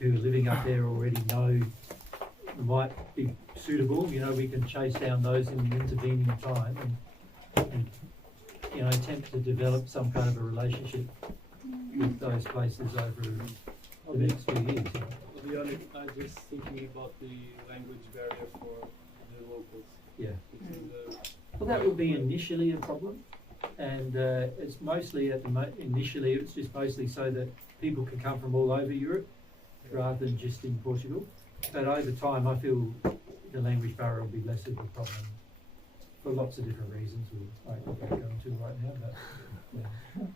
who are living up there already know might be suitable. You know, we can chase down those in the intervening time and you know, attempt to develop some kind of a relationship with those places over the next few years. To be honest, I'm just thinking about the language barrier for the locals. Yeah. Because, Well, that will be initially a problem, and it's mostly initially it's just mostly so that people can come from all over Europe rather than just in Portugal. But over time, I feel the language barrier will be less of a problem for lots of different reasons. We won't go into right now, but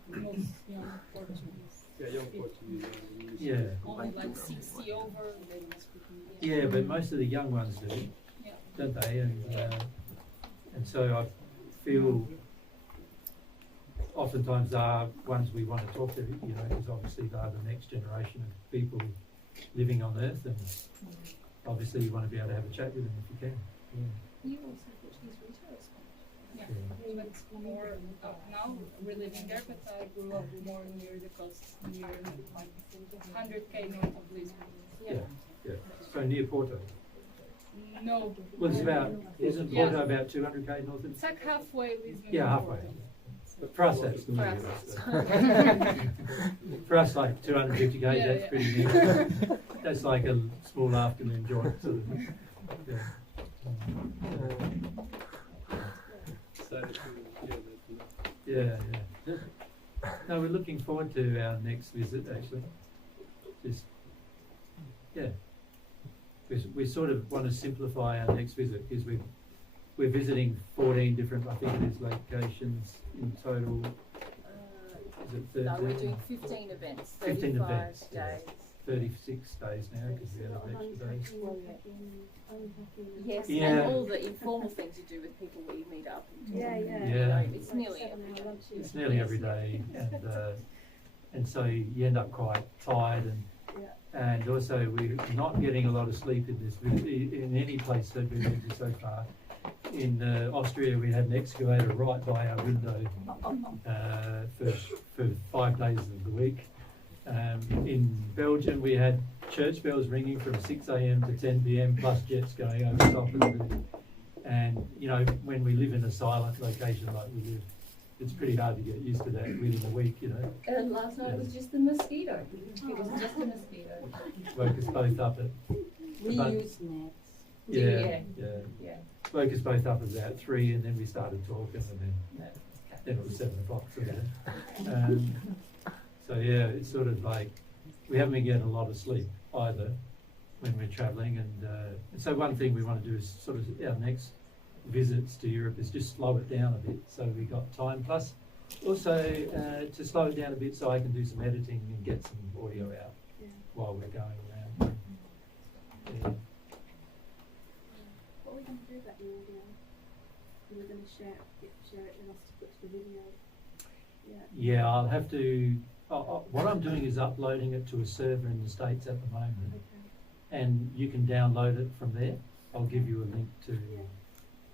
Most young Portuguese. yeah, young Portuguese. yeah, Only like 60 over, they must speak yeah. But most of the young ones do, Yeah. don't they? And so I feel oftentimes they are ones we want to talk to, you know, because obviously they are the next generation of people living on Earth, and obviously you want to be able to have a chat with them if you can. Yeah. You also Portuguese retail as well. Yeah, but more now we're living there, but I grew up more near the coast, near like 100k north of Lisbon. Yeah. So near Porto. No, Well, it's about, isn't Yeah. Porto about 200k north of? it's like halfway Lisbon. Yeah, and halfway. Porto. But for us, that's For near. us. For us, like 250k, Yeah, that's yeah. pretty near. That's like a small afternoon jaunt, sort of. Yeah. Decided to hear that, you know. Yeah. No, we're looking forward to our next visit, actually. Just, yeah. We sort of want to simplify our next visit because we're visiting 14 different, I think it is, locations in total. Is it 13? No, we're doing 15 events, 15 35 events, yeah. days. 36 days now because we had an extra days. Yes, Yeah. and all the informal things you do with people where you meet up. And talk. Yeah. You know, it's nearly every day. It's nearly every day, and so you end up quite tired, and also we're not getting a lot of sleep in this in any place that we've been to so far. In Austria, we had an excavator right by our window for 5 days of the week. In Belgium, we had church bells ringing from 6 a.m. to 10 p.m. plus jets going over the top of it. And you know, when we live in a silent location like we live, it's pretty hard to get used to that within a week, you know. And last night was just a mosquito. It was just a mosquito. Woke us both up at We But- use nets. yeah. Yeah. Woke us both up at about 3, and then we started talking, and No. then it was 7 o'clock. So yeah, it's sort of like we haven't been getting a lot of sleep either when we're travelling, and so one thing we want to do is sort of our next visits to Europe is just slow it down a bit, so we got time. Plus, also to slow it down a bit so I can do some editing and get some audio out while we're going around. Yeah. What are we going to do about the audio? We're going to share it with us to put to the video. Yeah, I'll have to. What I'm doing is uploading it to a server in the States at the moment, Okay. and you can download it from there. I'll give you a link to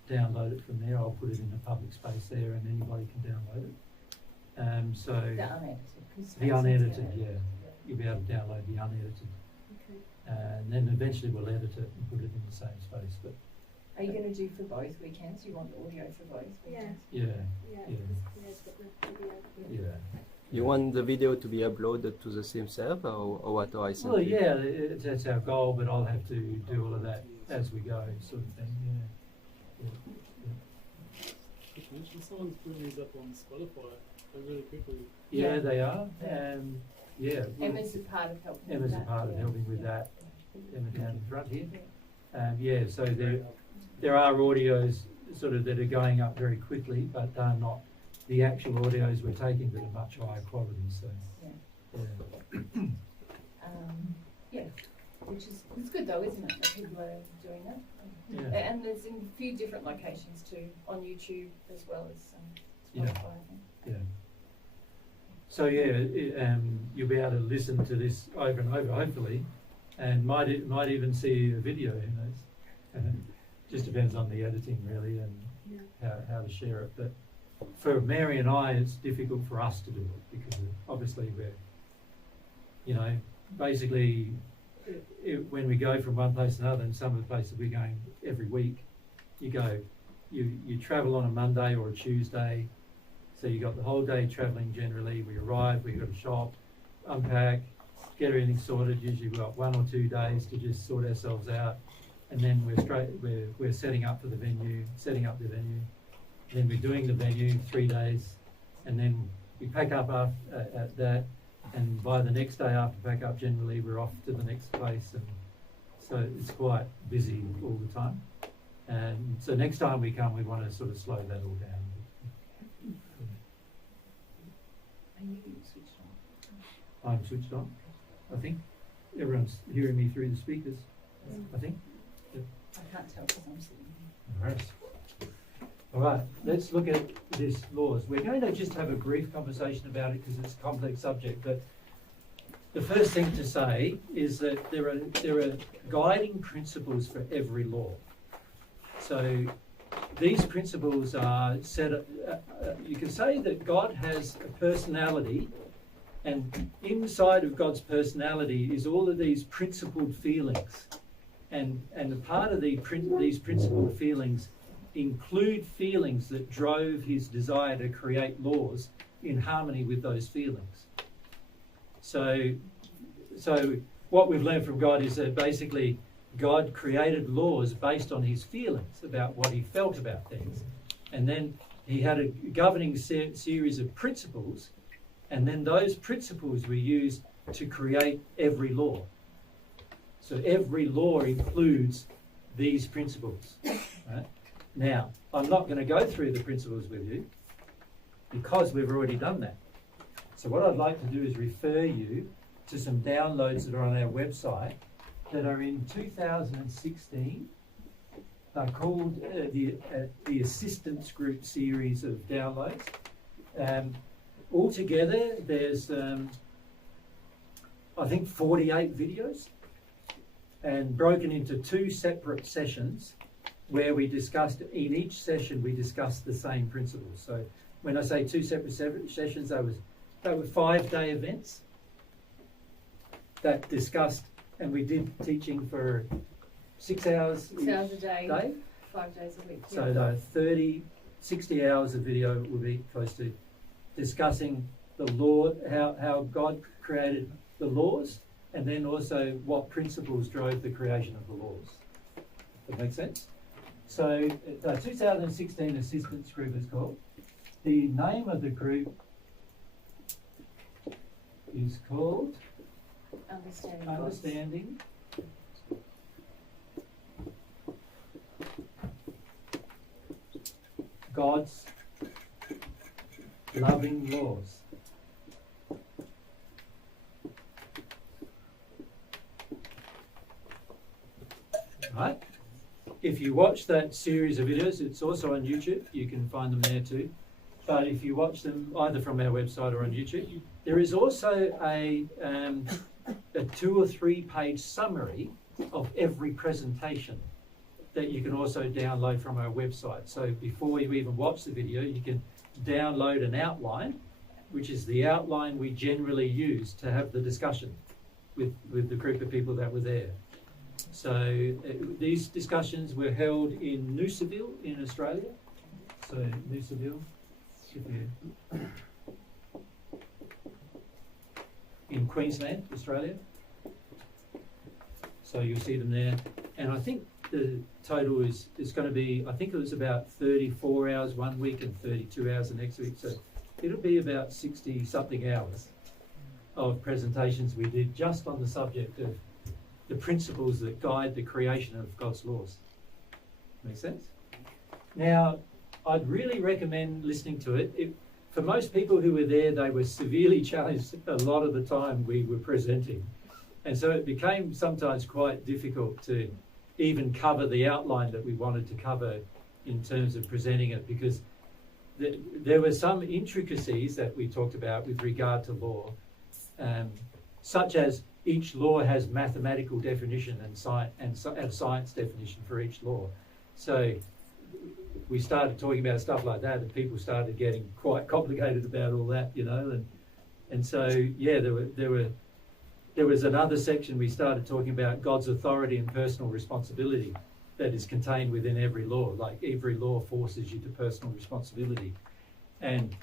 download it from there. I'll put it in a public space there, and anybody can download it. So The unedited. 'cause the unedited, yeah, you'll be able to download the unedited, Okay. and then eventually we'll edit it and put it in the same space. But Are you going to do for both weekends? You want the audio for both weekends? yeah, Yeah. Yeah. Claire's got the video. yeah. You want the video to be uploaded to the same server or what? Or I Well, yeah, that's our goal, but I'll have to do all of that as we go, sort of thing. Yeah. You mentioned someone's putting these up on Spotify really quickly. Yeah, Yeah. they are. Yeah. Emma's a part of helping with Emma's a that. part of helping with that. Emma down in front here. Yeah, so there are audios sort of that are going up very quickly, but they're not the actual audios we're taking that are much higher quality. So Yeah, which is it's good though, isn't it? That people are doing that. yeah. And there's in a few different locations too, on YouTube as well as Yeah. Spotify. I think. Yeah. So yeah, you'll be able to listen to this over and over, hopefully, and might even see a video. Who knows? Just depends on the editing, really, and how to share it. But for Mary and I, it's difficult for us to do it because obviously we're, basically when we go from one place to another, and some of the places we're going every week, you travel on a Monday or a Tuesday, so you got the whole day travelling generally. We arrive, we've got to shop, unpack, get everything sorted. Usually we've got 1 or 2 days to just sort ourselves out, and then we're setting up for the venue, setting up the venue. Then we're doing the venue 3 days, and then we pack up at that, and by the next day after pack up, generally we're off to the next place, and so it's quite busy all the time. And so next time we come, we want to sort of slow that all down. Are you switched on? I'm switched on, I think. Everyone's hearing me through the speakers, I think. I can't tell because I'm sitting here. All right. All right, let's look at this laws. We're going to just have a brief conversation about it because it's a complex subject, but the first thing to say is that there are guiding principles for every law. So these principles are set, you can say that God has a personality, and inside of God's personality is all of these principled feelings. And a part of these principled feelings include feelings that drove his desire to create laws in harmony with those feelings. So what we've learned from God is that basically God created laws based on his feelings about what he felt about things. And then he had a governing series of principles, and then those principles were used to create every law. So every law includes these principles. Right? Now, I'm not going to go through the principles with you because we've already done that. So what I'd like to do is refer you to some downloads that are on our website that are in 2016. They're called the Assistance Group series of downloads. Altogether, there's, I think, 48 videos, and broken into 2 separate sessions where we discussed, in each session, we discussed the same principles. So when I say 2 separate sessions, they were 5-day events that discussed, and we did teaching for 6 hours 6 hours a day, 5 days a week. So the 30, 60 hours of video will be close to discussing the law, how God created the laws, and then also what principles drove the creation of the laws. That makes sense? So the 2016 Assistance Group is called. The name of the group is called Understanding God's Loving Laws. Right? If you watch that series of videos, it's also on YouTube. You can find them there too. But if you watch them either from our website or on YouTube, there is also a 2 or 3 page summary of every presentation that you can also download from our website. So before you even watch the video, you can download an outline, which is the outline we generally use to have the discussion with the group of people that were there. So these discussions were held in Noosaville in Australia. So Noosaville, in Queensland, Australia. So you'll see them there. And I think the total is going to be, I think it was about 34 hours one week and 32 hours the next week. So it'll be about 60 something hours of presentations we did just on the subject of the principles that guide the creation of God's laws. Make sense? Now, I'd really recommend listening to it. For most people who were there, they were severely challenged a lot of the time we were presenting. And so it became sometimes quite difficult to even cover the outline that we wanted to cover in terms of presenting it, because there were some intricacies that we talked about with regard to law, such as each law has mathematical definition and science definition for each law. So we started talking about stuff like that, and people started getting quite complicated about all that, you know. And so yeah, there were there was another section we started talking about God's authority and personal responsibility that is contained within every law. Like every law forces you to personal responsibility. And,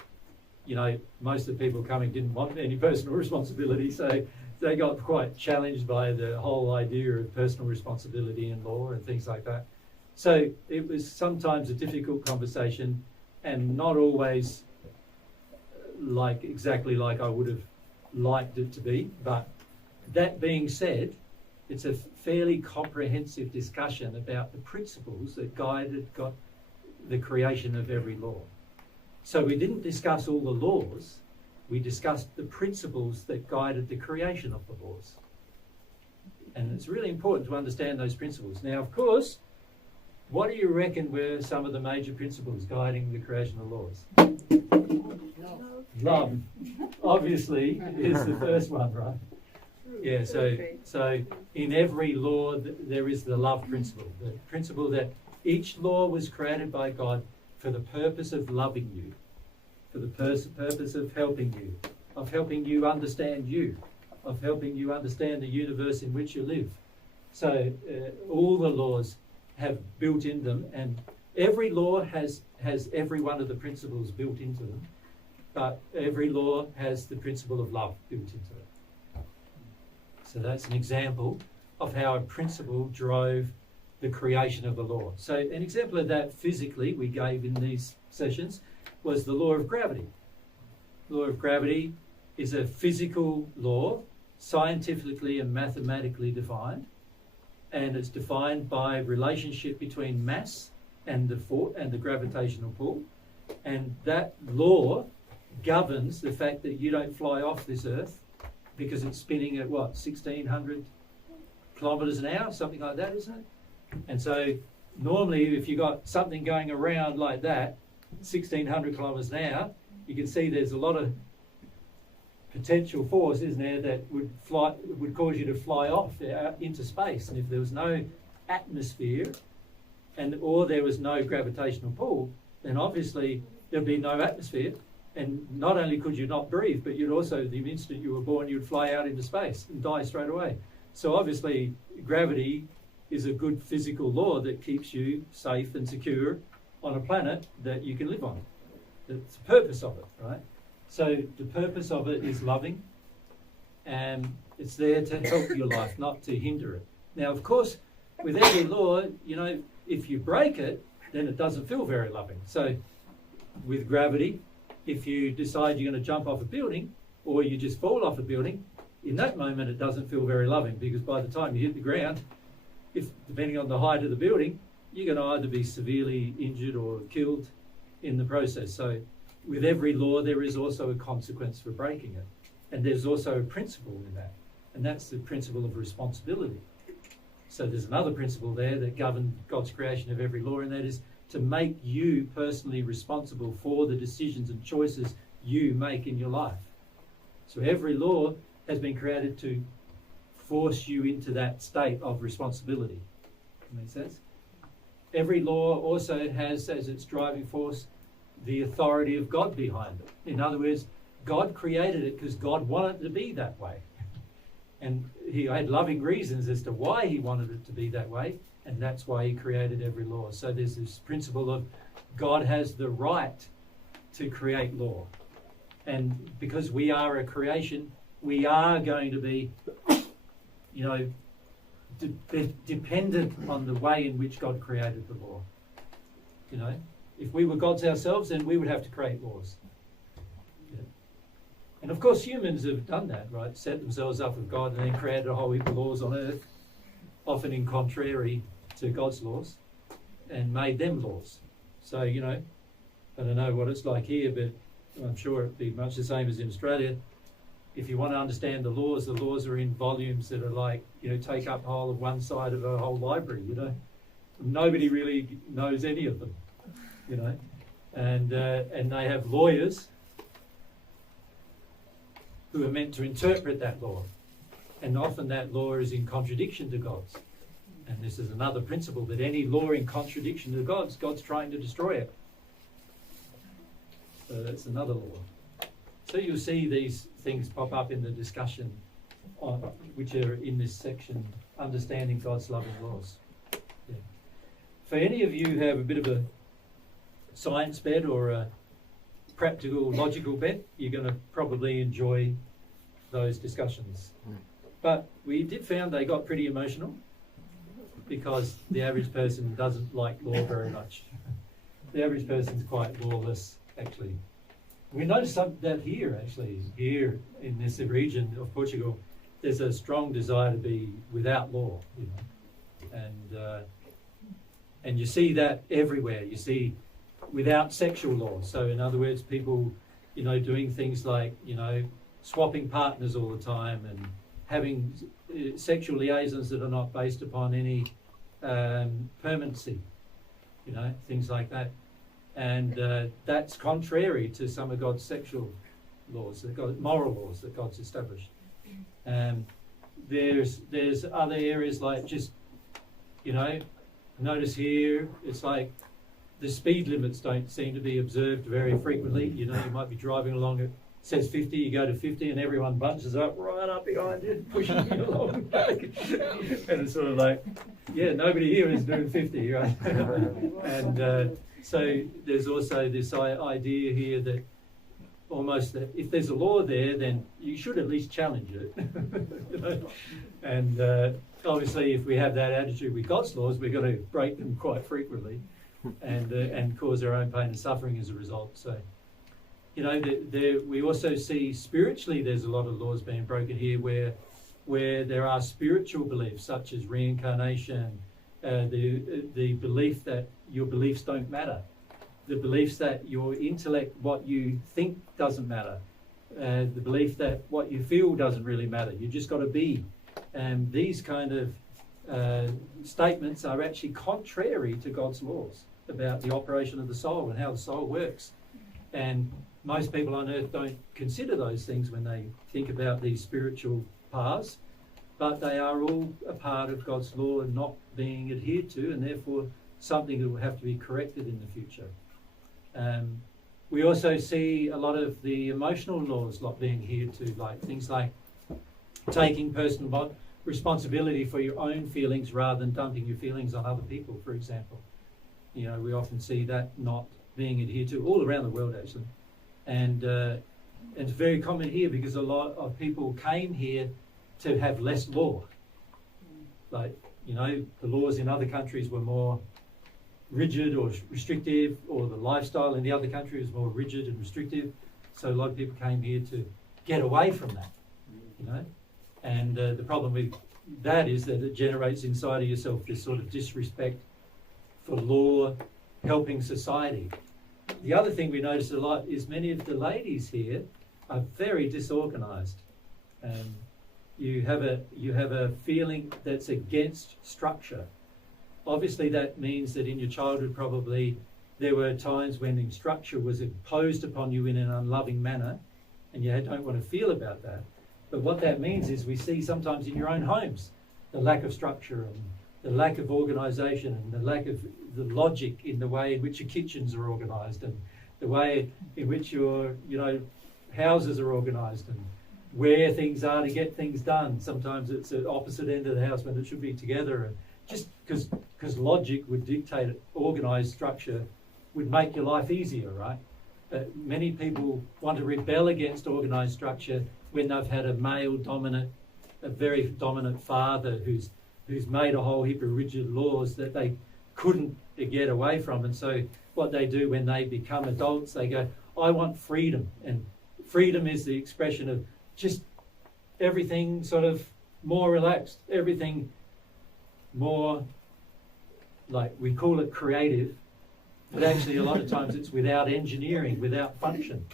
you know, most of the people coming didn't want any personal responsibility, so they got quite challenged by the whole idea of personal responsibility in law and things like that. So it was sometimes a difficult conversation and not always like exactly like I would have liked it to be. But that being said, it's a fairly comprehensive discussion about the principles that guided the creation of every law. So we didn't discuss all the laws, we discussed the principles that guided the creation of the laws. And it's really important to understand those principles. Now, of course, what do you reckon were some of the major principles guiding the creation of laws? Love, obviously, is the first one, right? Yeah, so in every law there is the love principle, the principle that each law was created by God for the purpose of loving you, for the purpose of helping you understand you, of helping you understand the universe in which you live. So all the laws have built in them, and every law has every one of the principles built into them, but every law has the principle of love built into it. So that's an example of how a principle drove the creation of the law. So an example of that physically we gave in these sessions was the law of gravity. The law of gravity is a physical law, scientifically and mathematically defined, and it's defined by relationship between mass and the gravitational pull. And that law governs the fact that you don't fly off this earth because it's spinning at what, 1,600 kilometres an hour, something like that, isn't it? And so normally if you got something going around like that, 1,600 kilometres an hour, you can see there's a lot of potential force, isn't there, that would cause you to fly off into space. And if there was no atmosphere or there was no gravitational pull, then obviously there'd be no atmosphere. And not only could you not breathe, but you'd also, the instant you were born, you'd fly out into space and die straight away. So obviously gravity is a good physical law that keeps you safe and secure on a planet that you can live on. That's the purpose of it, right? So the purpose of it is loving, and it's there to help your life, not to hinder it. Now, of course, with every law, you know, if you break it, then it doesn't feel very loving. So with gravity, if you decide you're going to jump off a building or you just fall off a building, in that moment it doesn't feel very loving, because by the time you hit the ground, depending on the height of the building, you're going to either be severely injured or killed in the process. So with every law there is also a consequence for breaking it. And there's also a principle in that, and that's the principle of responsibility. So there's another principle there that governs God's creation of every law, and that is to make you personally responsible for the decisions and choices you make in your life. So every law has been created to force you into that state of responsibility. Make sense? Every law also has as its driving force the authority of God behind it. In other words, God created it because God wanted it to be that way. And he had loving reasons as to why he wanted it to be that way, and that's why he created every law. So there's this principle of God has the right to create law. And because we are a creation, we are going to be, you know, dependent on the way in which God created the law. You know, if we were gods ourselves, then we would have to create laws. Yeah. And of course humans have done that, right? Set themselves up with God and then created a whole heap of laws on earth, often in contrary to God's laws, and made them laws. So, you know, I don't know what it's like here, but I'm sure it'd be much the same as in Australia. If you want to understand the laws are in volumes that are like, you know, take up the whole of one side of a whole library, you know. Nobody really knows any of them, you know. And they have lawyers who are meant to interpret that law. And often that law is in contradiction to God's. And this is another principle, that any law in contradiction to God's trying to destroy it. So that's another law. So you'll see these things pop up in the discussion which are in this section, understanding God's loving laws. Yeah. For any of you who have a bit of a science bent or a practical, logical bent, you're going to probably enjoy those discussions. But we did found they got pretty emotional because the average person doesn't like law very much. The average person's quite lawless, actually. We noticed that here in this region of Portugal, there's a strong desire to be without law, you know, and you see that everywhere. You see without sexual law. So in other words, people, you know, doing things like, you know, swapping partners all the time and having sexual liaisons that are not based upon any permanency, you know, things like that. And that's contrary to some of God's sexual laws, moral laws that God's established. There's other areas like just, you know, notice here, it's like the speed limits don't seem to be observed very frequently. You know, you might be driving along, it says 50, you go to 50 and everyone bunches up right up behind you, pushing you along. And it's sort of like, yeah, nobody here is doing 50, right? And so there's also this idea here that almost that if there's a law there, then you should at least challenge it. You know? And obviously, if we have that attitude with God's laws, we're going to break them quite frequently, and cause our own pain and suffering as a result. So, you know, we also see spiritually there's a lot of laws being broken here, where there are spiritual beliefs such as reincarnation, the belief that your beliefs don't matter, the beliefs that your intellect, what you think doesn't matter, the belief that what you feel doesn't really matter, you just got to be. And these kind of statements are actually contrary to God's laws about the operation of the soul and how the soul works. And most people on earth don't consider those things when they think about these spiritual paths, but they are all a part of God's law and not being adhered to, and therefore something that will have to be corrected in the future. We also see a lot of the emotional laws not being adhered to, like things like taking personal responsibility for your own feelings rather than dumping your feelings on other people, for example. You know, we often see that not being adhered to all around the world, actually. And it's very common here because a lot of people came here to have less law. Like, you know, the laws in other countries were more rigid or restrictive, or the lifestyle in the other country was more rigid and restrictive. So a lot of people came here to get away from that, you know. And the problem with that is that it generates inside of yourself this sort of disrespect for law helping society. The other thing we notice a lot is many of the ladies here are very disorganized. You have a feeling that's against structure. Obviously that means that in your childhood probably there were times when structure was imposed upon you in an unloving manner, and you don't want to feel about that. But what that means is we see sometimes in your own homes the lack of structure and the lack of organisation and the lack of the logic in the way in which your kitchens are organised and the way in which your, you know, houses are organised and where things are to get things done. Sometimes it's at opposite end of the house when it should be together. And just because logic would dictate organised structure would make your life easier, right? But many people want to rebel against organised structure when they've had a very dominant father who's made a whole heap of rigid laws that they couldn't get away from. And so what they do when they become adults, they go, I want freedom. And freedom is the expression of just everything sort of more relaxed, everything more, like we call it creative, but actually a lot of times it's without engineering, without function.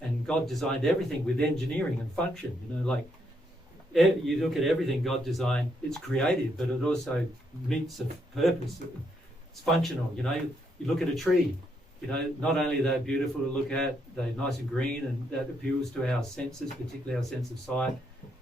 And God designed everything with engineering and function. You know, like you look at everything God designed, it's creative, but it also meets a purpose. It's functional. You know, you look at a tree, you know, not only are they beautiful to look at, they're nice and green, and that appeals to our senses, particularly our sense of sight.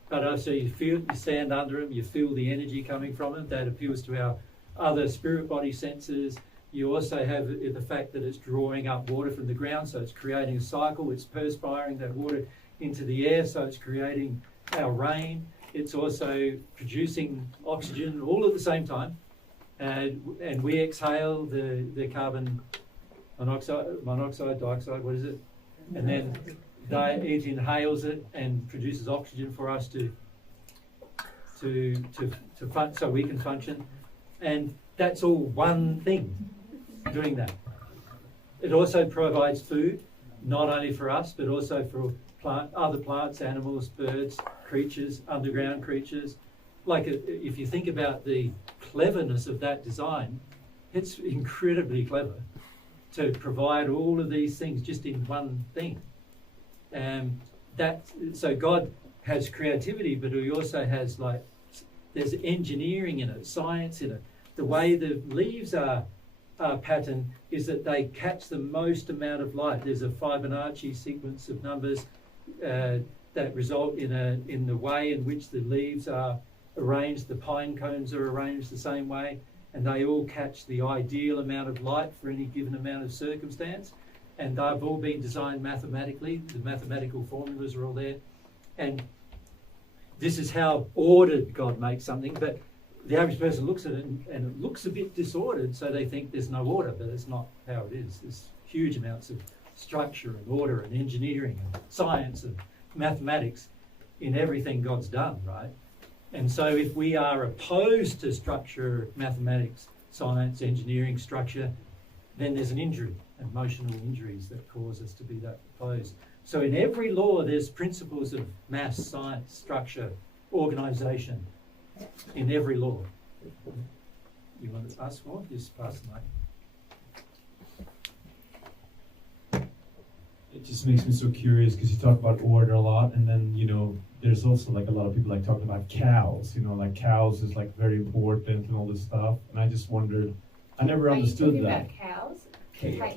But also you stand under them, you feel the energy coming from them, that appeals to our other spirit body senses. You also have the fact that it's drawing up water from the ground, so it's creating a cycle, it's perspiring that water into the air, so it's creating our rain. it's also producing oxygen all at the same time, and we exhale the carbon monoxide, dioxide, what is it? And then it inhales it and produces oxygen for us to so we can function. And that's all one thing doing that. It also provides food, not only for us, but also for other plants, animals, birds, creatures, underground creatures. Like if you think about the cleverness of that design, it's incredibly clever to provide all of these things just in one thing. So God has creativity, but He also has there's engineering in it, science in it. The way the leaves are patterned is that they catch the most amount of light. There's a Fibonacci sequence of numbers that result in the way in which the leaves are arranged. The pine cones are arranged the same way, and they all catch the ideal amount of light for any given amount of circumstance. And they've all been designed mathematically. The mathematical formulas are all there. And this is how ordered God makes something. But the average person looks at it and it looks a bit disordered, so they think there's no order, but it's not how it is. There's huge amounts of structure and order and engineering and science and mathematics in everything God's done, right? And so if we are opposed to structure, mathematics, science, engineering, structure, then there's an injury, emotional injuries that cause us to be that opposed. So in every law, there's principles of mass, science, structure, organisation in every law. You want to ask more? Just pass the mic. It just makes me so curious because you talk about order a lot, and then there's also a lot of people talking about cows. Cows is very important and all this stuff. And I just wondered, I never understood that. About cows? Chaos.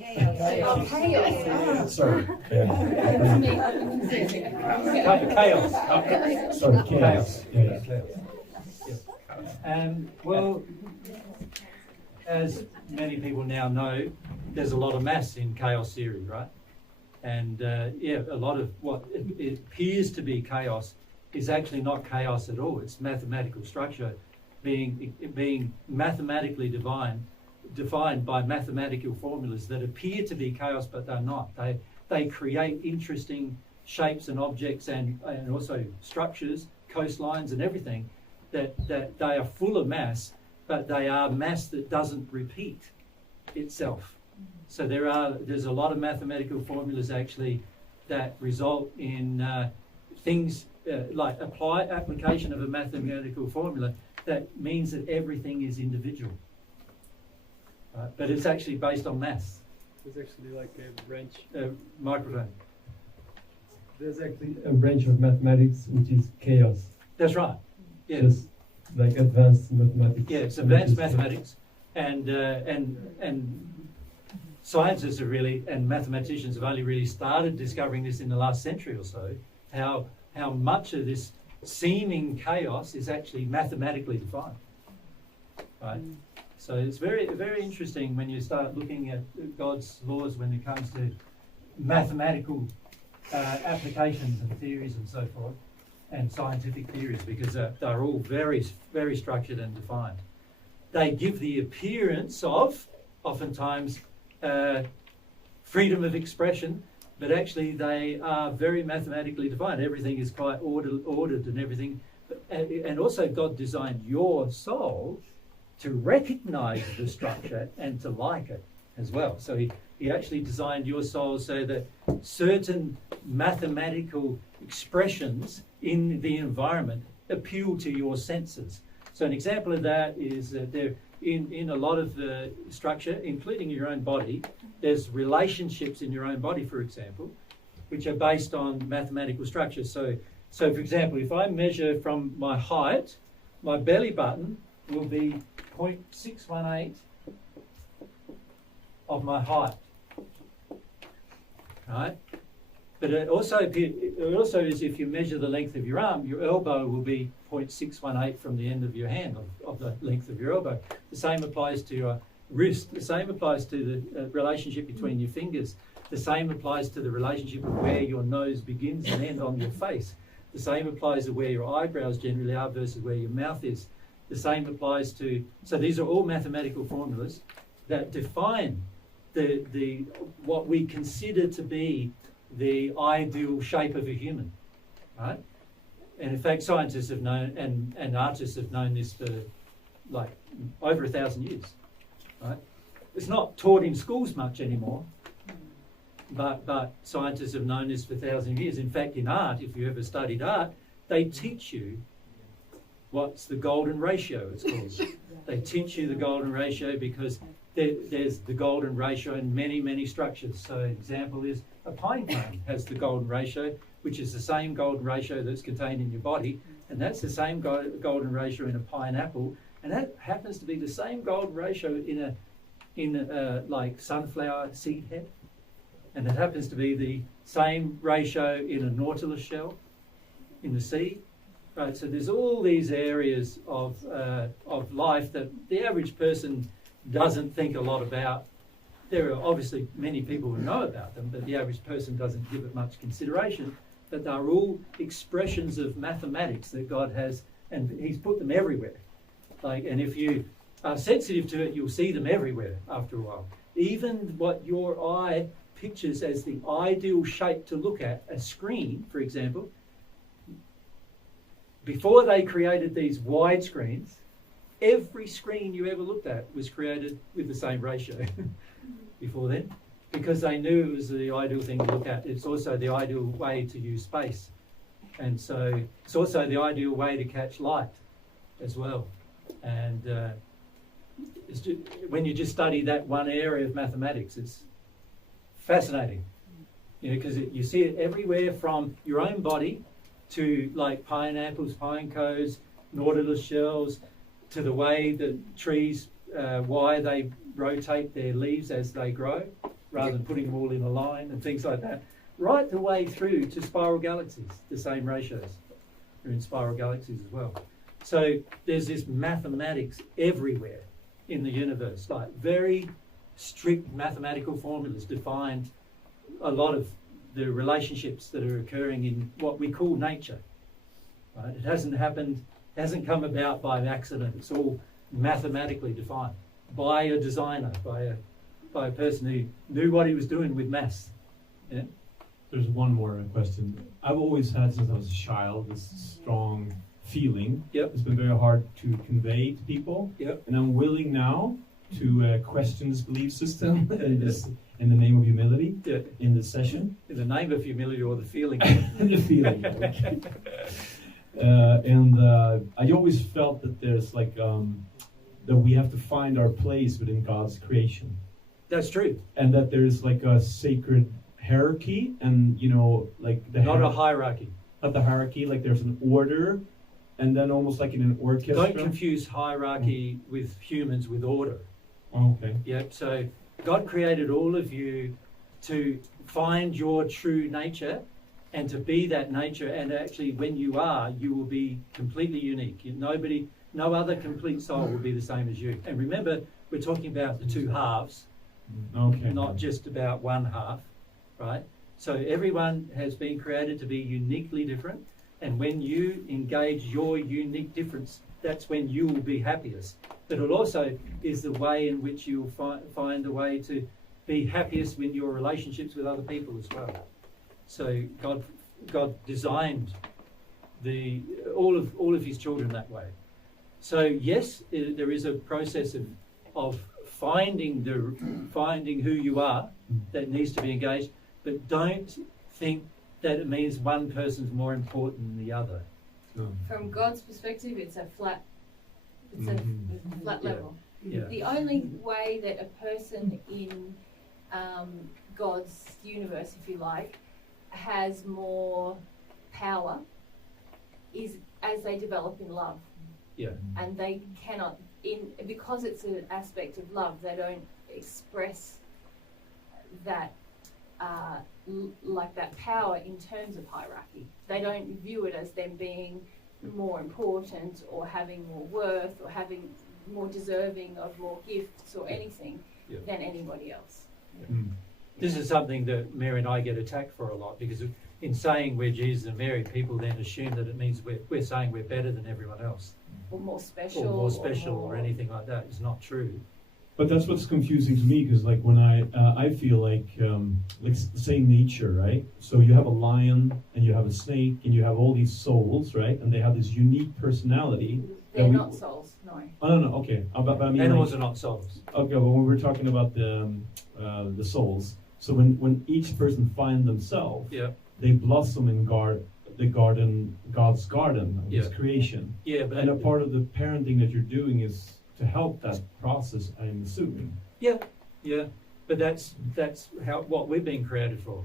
Oh, chaos. Sorry. Chaos. Sorry, chaos. Yeah. Well, as many people now know, there's a lot of mass in chaos theory, right? And a lot of what it appears to be chaos is actually not chaos at all. It's mathematical structure being mathematically defined by mathematical formulas that appear to be chaos, but they're not. They create interesting shapes and objects and also structures, coastlines and everything that they are full of mass, but they are mass that doesn't repeat itself. So there's a lot of mathematical formulas actually that result in things like application of a mathematical formula that means that everything is individual. But it's actually based on mass. There's actually a branch. Microphone. There's actually a branch of mathematics which is chaos. That's right. Yeah. Just advanced mathematics. Yeah, it's advanced mathematics, and scientists and mathematicians have only really started discovering this in the last century or so. How much of this seeming chaos is actually mathematically defined, right? So it's very, very interesting when you start looking at God's laws when it comes to mathematical applications and theories and so forth, and scientific theories, because they're all very, very structured and defined. They give the appearance of, oftentimes, freedom of expression, but actually they are very mathematically defined. Everything is quite ordered and everything. And also God designed your soul to recognize the structure and to like it as well. So he actually designed your soul so that certain mathematical expressions in the environment appeal to your senses. So an example of that is that there, in a lot of the structure, including your own body, there's relationships in your own body, for example, which are based on mathematical structure. So for example, if I measure from my height, my belly button will be 0.618 of my height, right? But it also is, if you measure the length of your arm, your elbow will be 0.618 from the end of your hand, of the length of your elbow. The same applies to your wrist. The same applies to the relationship between your fingers. The same applies to the relationship of where your nose begins and ends on your face. The same applies to where your eyebrows generally are versus where your mouth is. The same applies to, so these are all mathematical formulas that define the what we consider to be the ideal shape of a human, right? And in fact, scientists have known, and artists have known this for like over 1,000 years, right? It's not taught in schools much anymore, but scientists have known this for 1,000 years. In fact, in art, if you ever studied art, they teach you what's the golden ratio, it's called. They teach you the golden ratio because there's the golden ratio in many, many structures. So an example is a pine cone has the golden ratio, which is the same golden ratio that's contained in your body, and that's the same golden ratio in a pineapple, and that happens to be the same golden ratio in a like sunflower seed head, and it happens to be the same ratio in a nautilus shell in the sea. Right, so there's all these areas of life that the average person doesn't think a lot about. There are obviously many people who know about them, but the average person doesn't give it much consideration. But they're all expressions of mathematics that God has, and He's put them everywhere. Like, and if you are sensitive to it, you'll see them everywhere after a while. Even what your eye pictures as the ideal shape to look at, a screen, for example. Before they created these wide screens, every screen you ever looked at was created with the same ratio before then, because they knew it was the ideal thing to look at. It's also the ideal way to use space. And so it's also the ideal way to catch light as well. And it's just, when you just study that one area of mathematics, it's fascinating. You know, because you see it everywhere from your own body to like pineapples, pine cones, nautilus shells, to the way that trees, why they rotate their leaves as they grow, rather than putting them all in a line and things like that, right the way through to spiral galaxies, the same ratios are in spiral galaxies as well. So there's this mathematics everywhere in the universe, like very strict mathematical formulas defined a lot of the relationships that are occurring in what we call nature. Right? It hasn't come about by accident. It's all mathematically defined by a designer, by a person who knew what he was doing with maths. Yeah? There's one more question. I've always had, since I was a child, this strong feeling. Yep. It's been very hard to convey to people. Yep. And I'm willing now to question this belief system in the name of humility in this session. In the name of humility or the feeling. The feeling. Okay. I always felt that there's like that we have to find our place within God's creation. That's true. And that there's like a sacred hierarchy, and you know, like the not a hierarchy. Not the hierarchy, like there's an order, and then almost like in an orchestra. Don't confuse hierarchy with humans with order. Oh, okay. Yep. So God created all of you to find your true nature and to be that nature. And actually, when you are, you will be completely unique. No other complete soul will be the same as you. And remember, we're talking about the two halves, okay, not just about one half, right? So everyone has been created to be uniquely different. And when you engage your unique difference, that's when you will be happiest. But it also is the way in which you'll find a way to be happiest in your relationships with other people as well. So God designed all of His children that way. So yes, there is a process of finding who you are that needs to be engaged, but don't think that it means one person's more important than the other. From God's perspective, it's a flat level. Yeah. The only way that a person in God's universe, if you like, has more power is as they develop in love. Yeah. And they cannot, because it's an aspect of love, they don't express that like that power in terms of hierarchy. They don't view it as them being more important or having more worth or having more deserving of more gifts or anything than anybody else. This is something that Mary and I get attacked for a lot, because in saying we're Jesus and Mary, people then assume that it means we're saying we're better than everyone else, Or more special. or more special, or anything like that. It's not true. But that's what's confusing to me, because like when I feel like say nature, right? So you have a lion and you have a snake and you have all these souls, right? And they have this unique personality. They're not souls, no. Oh no, okay. But I mean, Animals like, are not souls. okay, but when we're talking about the souls, so when each person finds themselves, Yeah. they blossom in God's garden, of His Yeah. creation. Yeah, but And a part of the parenting that you're doing is to help that process, I'm assuming. yeah, but that's what we're being created for.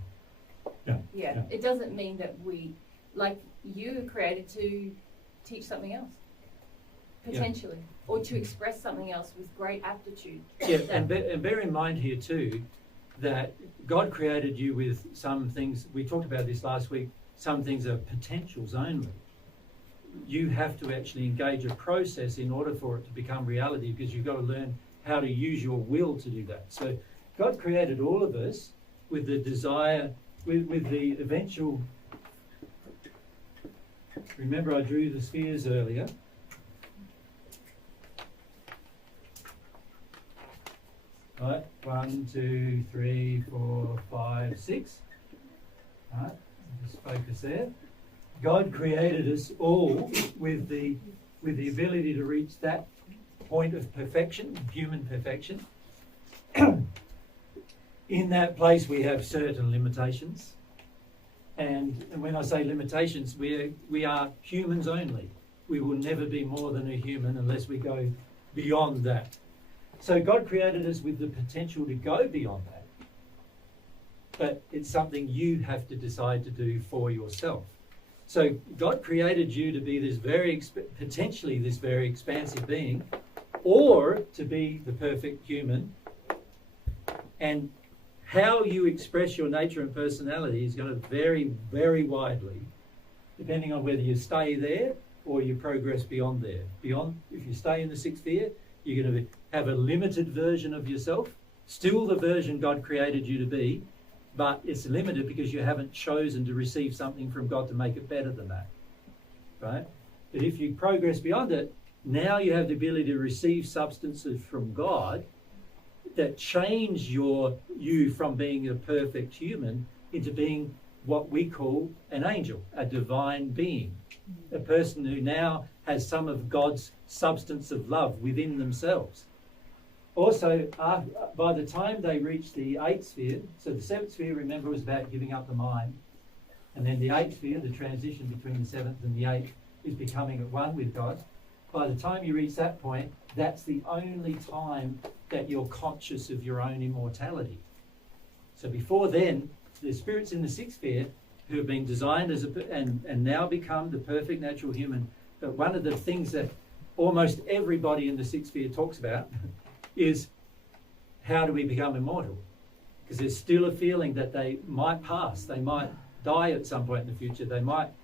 Yeah, it doesn't mean that you were created to teach something else, potentially, or to express something else with great aptitude. Yeah, and bear in mind here too that God created you with some things. We talked about this last week. Some things are potentials only. You have to actually engage a process in order for it to become reality, because you've got to learn how to use your will to do that. So God created all of us with the desire, with the eventual. Remember, I drew the spheres earlier. Right, 1, 2, 3, 4, 5, 6. Right, just focus there. God created us all with the ability to reach that point of perfection, human perfection. In that place, we have certain limitations, and when I say limitations, we are humans only. We will never be more than a human unless we go beyond that. So God created us with the potential to go beyond that, but it's something you have to decide to do for yourself. So God created you to be this potentially this very expansive being, or to be the perfect human. And how you express your nature and personality is going to vary very widely, depending on whether you stay there or you progress beyond there. If you stay in the sixth sphere, you're going to have a limited version of yourself, still the version God created you to be, but it's limited because you haven't chosen to receive something from God to make it better than that, right? But if you progress beyond it, now you have the ability to receive substances from God that change you from being a perfect human into being what we call an angel, a divine being, a person who now has some of God's substance of love within themselves. Also, by the time they reach the eighth sphere, so the seventh sphere, remember, was about giving up the mind. And then the eighth sphere, the transition between the seventh and the eighth, is becoming at one with God. By the time you reach that point, that's the only time that you're conscious of your own immortality. So before then, the spirits in the sixth sphere who have been designed as and now become the perfect natural human. But one of the things that almost everybody in the sixth sphere talks about is how do we become immortal? Because there's still a feeling that they might pass, they might die at some point in the future,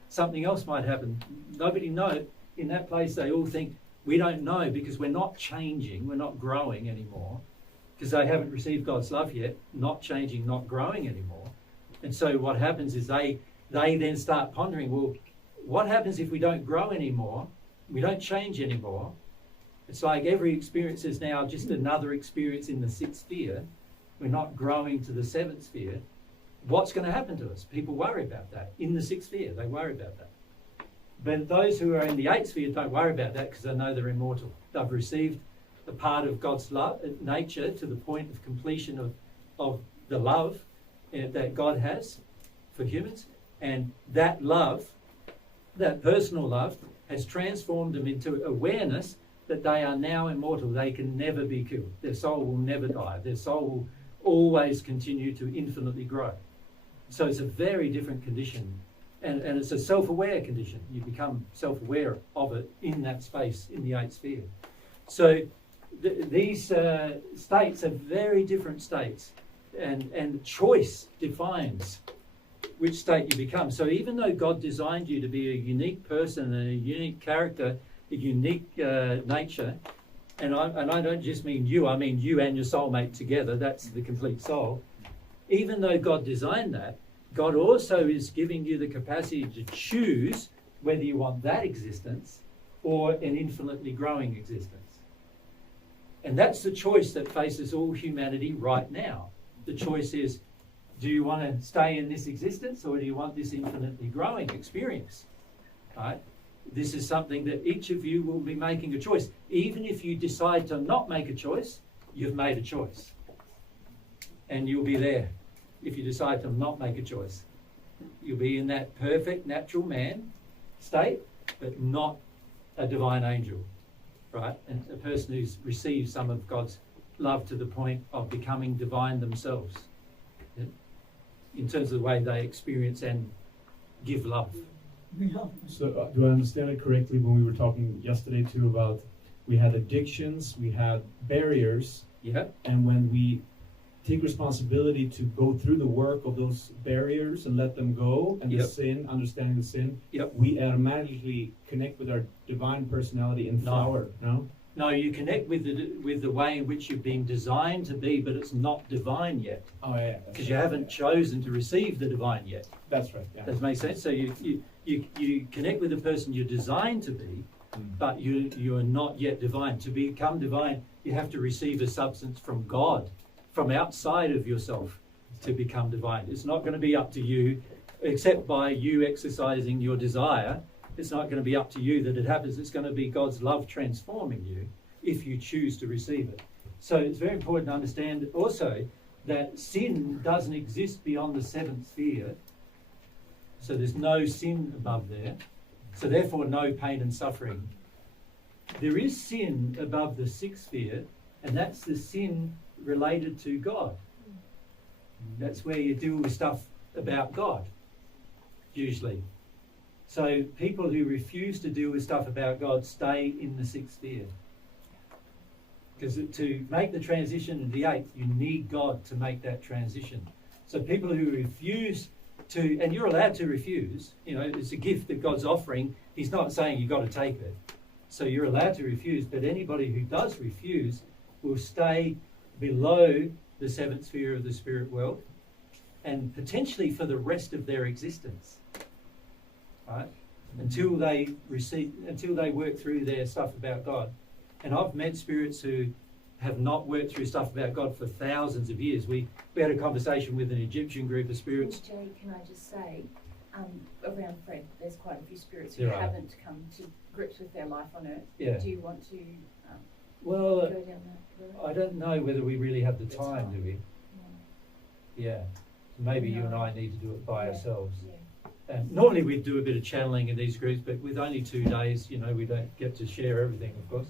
something else might happen. Nobody knows. In that place, they all think, we don't know, because we're not changing, we're not growing anymore, because they haven't received God's love yet, not changing, not growing anymore. And so what happens is they then start pondering, well, what happens if we don't grow anymore, we don't change anymore? It's like every experience is now just another experience in the sixth sphere. We're not growing to the seventh sphere. What's going to happen to us? People worry about that. In the sixth sphere, they worry about that. But those who are in the eighth sphere don't worry about that because they know they're immortal. They've received a part of God's love, nature, to the point of completion of the love that God has for humans. And that love, that personal love, has transformed them into awareness that they are now immortal. They can never be killed. Their soul will never die. Their soul will always continue to infinitely grow. So it's a very different condition. And it's a self-aware condition. You become self-aware of it in that space, in the eighth sphere. So these states are very different states. And choice defines which state you become. So even though God designed you to be a unique person and a unique character, a unique nature, and I don't just mean you, I mean you and your soulmate together, that's the complete soul. Even though God designed that, God also is giving you the capacity to choose whether you want that existence or an infinitely growing existence. And that's the choice that faces all humanity right now. The choice is, do you want to stay in this existence or do you want this infinitely growing experience? Right? This is something that each of you will be making a choice. Even if you decide to not make a choice, you've made a choice. And you'll be there if you decide to not make a choice. You'll be in that perfect natural man state, but not a divine angel, right? And a person who's received some of God's love to the point of becoming divine themselves, yeah? In terms of the way they experience and give love. So do I understand it correctly when we were talking yesterday too about we had addictions, we had barriers, Yeah, and when we take responsibility to go through the work of those barriers and let them go, and the Yep. sin, understanding the sin, Yep. we automatically connect with our divine personality and No. flower, no? no, you connect with the way in which you're being designed to be, but it's not divine yet, Oh yeah. because you haven't chosen to receive the divine yet. That's right, yeah. Does that make sense? So you connect with the person you're designed to be, but you are not yet divine. To become divine, you have to receive a substance from God, from outside of yourself, to become divine. It's not going to be up to you, except by you exercising your desire. It's not going to be up to you that it happens. It's going to be God's love transforming you if you choose to receive it. So it's very important to understand also that sin doesn't exist beyond the seventh sphere. So there's no sin above there. So therefore no pain and suffering. There is sin above the sixth sphere, and that's the sin related to God. That's where you deal with stuff about God, usually. So people who refuse to deal with stuff about God stay in the sixth sphere. Because to make the transition in the eighth, you need God to make that transition. So people who refuse to, and you're allowed to refuse, you know, it's a gift that God's offering. He's not saying you've got to take it. So you're allowed to refuse, but anybody who does refuse will stay below the seventh sphere of the spirit world, and potentially for the rest of their existence, right? Until they work through their stuff about God. And I've met spirits who have not worked through stuff about God for thousands of years. We had a conversation with an Egyptian group of spirits. Jay, can I just say, around Fred, there's quite a few spirits who There are. haven't come to grips with their life on earth. Yeah. Do you want to Well, go down that road? I don't know whether we really have the time, do we? Yeah. Maybe you and I need to do it by ourselves. Yeah. And normally we do a bit of channeling in these groups, but with only 2 days, you know, we don't get to share everything, of course.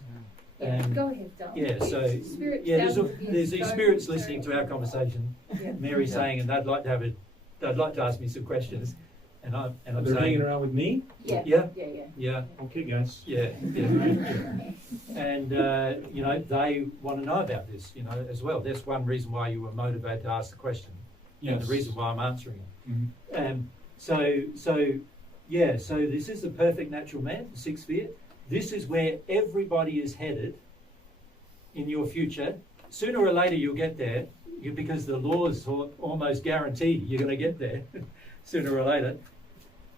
And Go ahead, Dom. yeah, so Spirits yeah, down there's these go, spirits sorry. listening to our conversation. Yeah. Mary saying, and they'd like to ask me some questions, and I'm They're saying, hanging around with me? Yeah. Yeah. Yeah. Yeah. yeah, Okay, guys. yeah, and you know, they want to know about this, you know, as well. That's one reason why you were motivated to ask the question, and the reason why I'm answering it. Mhm. So this is the perfect natural man, the sixth sphere. This is where everybody is headed in your future. Sooner or later you'll get there, because the laws almost guarantee you're going to get there sooner or later.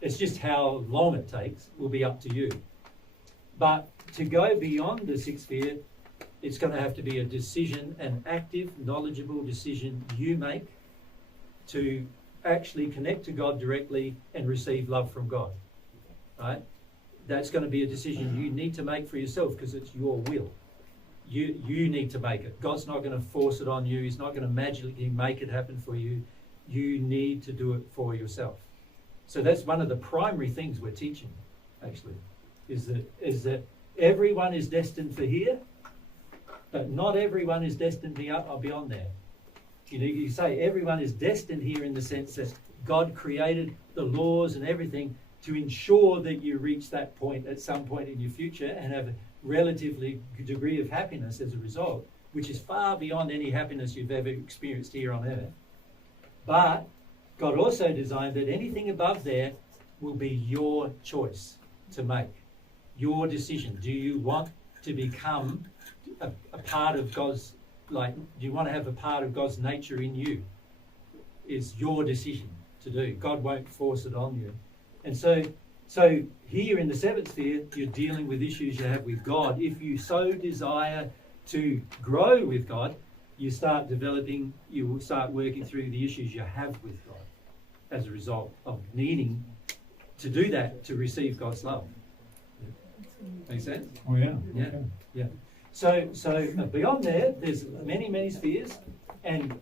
It's just how long it takes will be up to you. But to go beyond the sixth sphere, it's going to have to be a decision, an active, knowledgeable decision you make to actually connect to God directly and receive love from God, right? That's going to be a decision you need to make for yourself, because it's your will. You need to make it. God's not going to force it on you. He's not going to magically make it happen for you. You need to do it for yourself. So that's one of the primary things we're teaching, actually, is that everyone is destined for here, but not everyone is destined beyond there. You know, you say everyone is destined here in the sense that God created the laws and everything to ensure that you reach that point at some point in your future and have a relatively good degree of happiness as a result, which is far beyond any happiness you've ever experienced here on earth. But God also designed that anything above there will be your choice to make, your decision. Do you want to become a part of God's, do you want to have a part of God's nature in you? Is your decision. to do. God won't force it on you. And so here in the seventh sphere, you're dealing with issues you have with God. If you so desire to grow with God, you will start working through the issues you have with God as a result of needing to do that to receive God's love. Make sense? Oh yeah. Yeah. Okay. Yeah. So beyond there, there's many spheres, and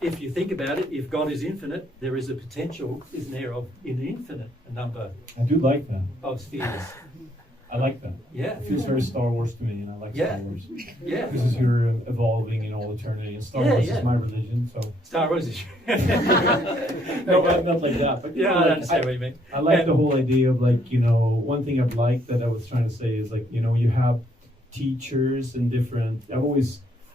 if you think about it, if God is infinite, there is a potential, isn't there, of an infinite number I do like that. of spheres. I like that. Yeah. It feels very Star Wars to me, and I like Yeah. Star Wars. Yeah. This is your evolving in all eternity, and Star Yeah, Wars yeah. is my religion. So Star Wars is. no, not like that. But you Yeah, know, I like, understand what you mean. I like Yeah. the whole idea of like, one thing I've liked that I was trying to say is like, you have teachers and different,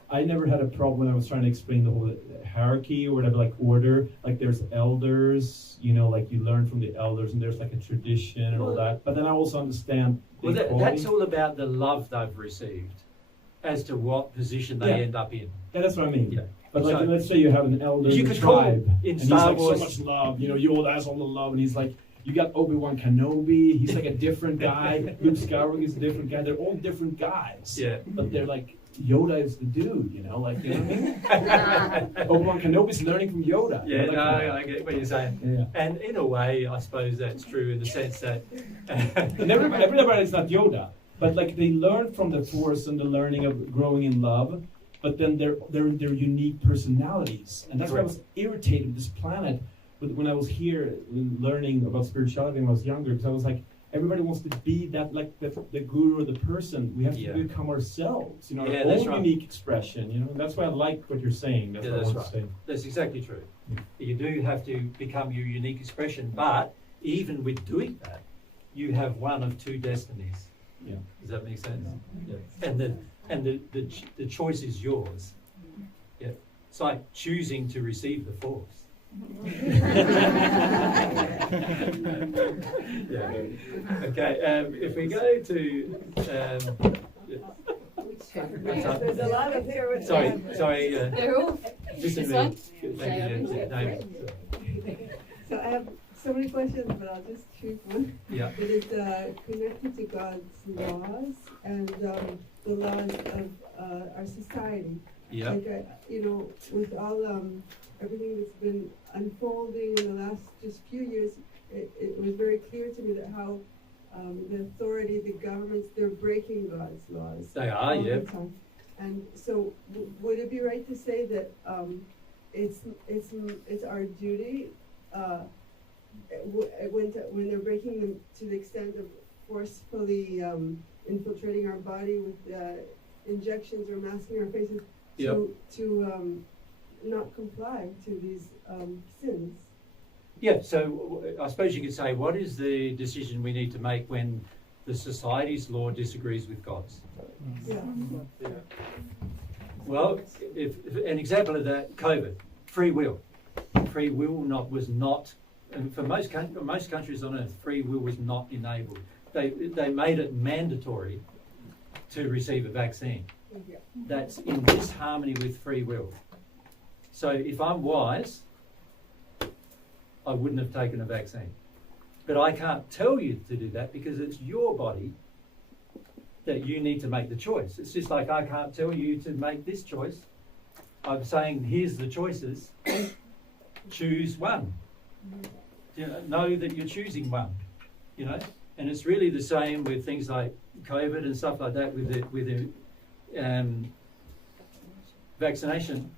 I never had a problem when I was trying to explain the whole hierarchy or whatever, like order, like there's elders, like you learn from the elders and there's like a tradition and all that. But then I also understand the Well, equality. that's all about the love they've received as to what position they Yeah. end up in. Yeah, that's what I mean. Yeah. But like, So- let's say you have an elder You in the could call tribe, in and Star he's like Wars. so much love. Yoda has all the love, and he's like, you got Obi-Wan Kenobi. He's like a different guy. Luke Skywalker is a different guy. They're all different guys. Yeah. But they're like, Yoda is the dude. You know what I mean? Obi-Wan Kenobi's learning from Yoda. Yeah, Like no, that. I get what you're saying. Yeah. And in a way, I suppose that's true in the sense that. And everybody's not Yoda, but like they learn from the Force and the learning of growing in love. But then they're unique personalities, and that's why I was irritated with this planet. But when I was here learning about spirituality when I was younger, because I was like, everybody wants to be that, like the guru or the person. We have to Yeah. become ourselves, Yeah, our that's own right. unique expression. And that's why I like what you're saying. That's Yeah, what I that's want to say. That's exactly true. You do have to become your unique expression, but even with doing that, you have one of two destinies. Yeah. Does that make sense? Yeah. And the choice is yours. Yeah. It's like choosing to receive the Force. Yeah. Okay. If we go to. There's a lot of here. Sorry. They're all Listen this to one? me. Thank you. No. So I have so many questions, but I'll just choose one. Yeah. It is connected to God's laws and the laws of our society. Yeah. Like, with all everything that's been unfolding in the last just few years, it was very clear to me that how the authority, the governments, they're breaking God's laws. They are, all the yeah. time. And so, would it be right to say that it's our duty when they're breaking them to the extent of forcefully infiltrating our body with injections or masking our faces to not comply to these sins? Yeah, so I suppose you could say, what is the decision we need to make when the society's law disagrees with God's? Yeah. Well, if an example of that, COVID, free will. Free will was not, and for most countries on earth, free will was not enabled. They made it mandatory to receive a vaccine. Yeah. That's in disharmony with free will. So if I'm wise, I wouldn't have taken a vaccine. But I can't tell you to do that because it's your body that you need to make the choice. It's just like I can't tell you to make this choice. I'm saying, here's the choices. Choose one. Know that you're choosing one. And it's really the same with things like COVID and stuff like that with the vaccination.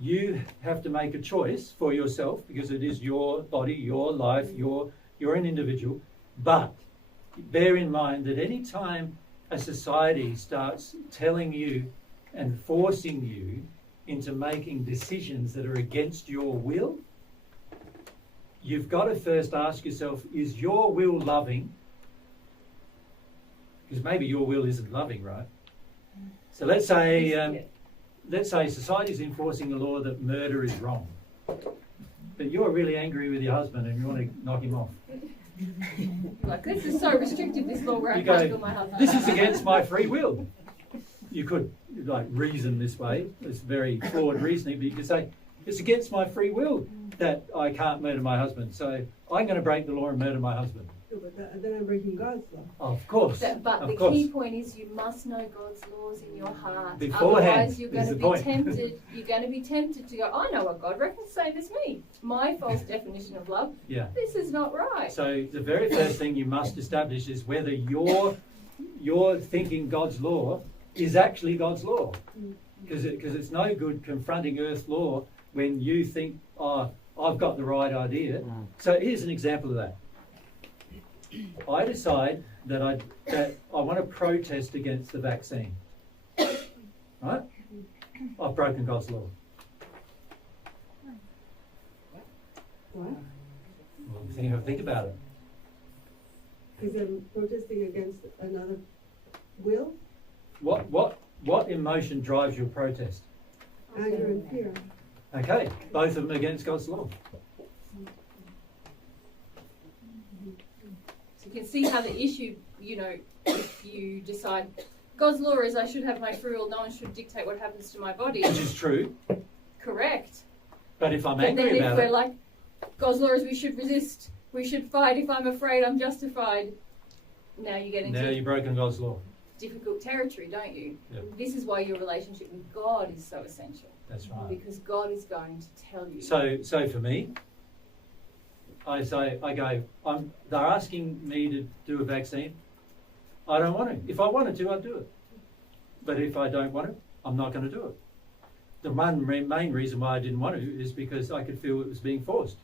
You have to make a choice for yourself because it is your body, your life, you're an individual. But bear in mind that any time a society starts telling you and forcing you into making decisions that are against your will, you've got to first ask yourself, is your will loving? Because maybe your will isn't loving, right? So let's say society's enforcing a law that murder is wrong. But you're really angry with your husband and you want to knock him off. Like, this is so restrictive, this law, where I You can't go, kill my husband. this is against my free will. You could reason this way. It's very flawed reasoning, but you could say, It's against my free will that I can't murder my husband. So I'm going to break the law and murder my husband. No, but then I'm breaking God's law. Of course. But of the course. key point is you must know God's laws in your heart. Beforehand Otherwise, you're going is to the be point. tempted. You're going to be tempted to go, I know what God reckons, same as me. My false definition of love. Yeah. This is not right. So the very first thing you must establish is whether your thinking God's law is actually God's law. Because it's no good confronting earth law when you think, oh, I've got the right idea. So here's an example of that. I decide that I want to protest against the vaccine. Right? I've broken God's law. What? Well, think about it. Because I'm protesting against another will, What emotion drives your protest? anger and fear. Okay, both of them against God's law. So you can see how the issue, if you decide God's law is I should have my free will, no one should dictate what happens to my body. Which is true. Correct. But if I'm But angry then if about we're it, like, God's law is we should resist, we should fight, if I'm afraid, I'm justified. Now you get now into you've broken God's law. difficult territory, don't you? Yep. This is why your relationship with God is so essential. That's right. Because God is going to tell you. So for me, they're asking me to do a vaccine. I don't want to. If I wanted to, I'd do it. But if I don't want to, I'm not going to do it. The main reason why I didn't want to is because I could feel it was being forced.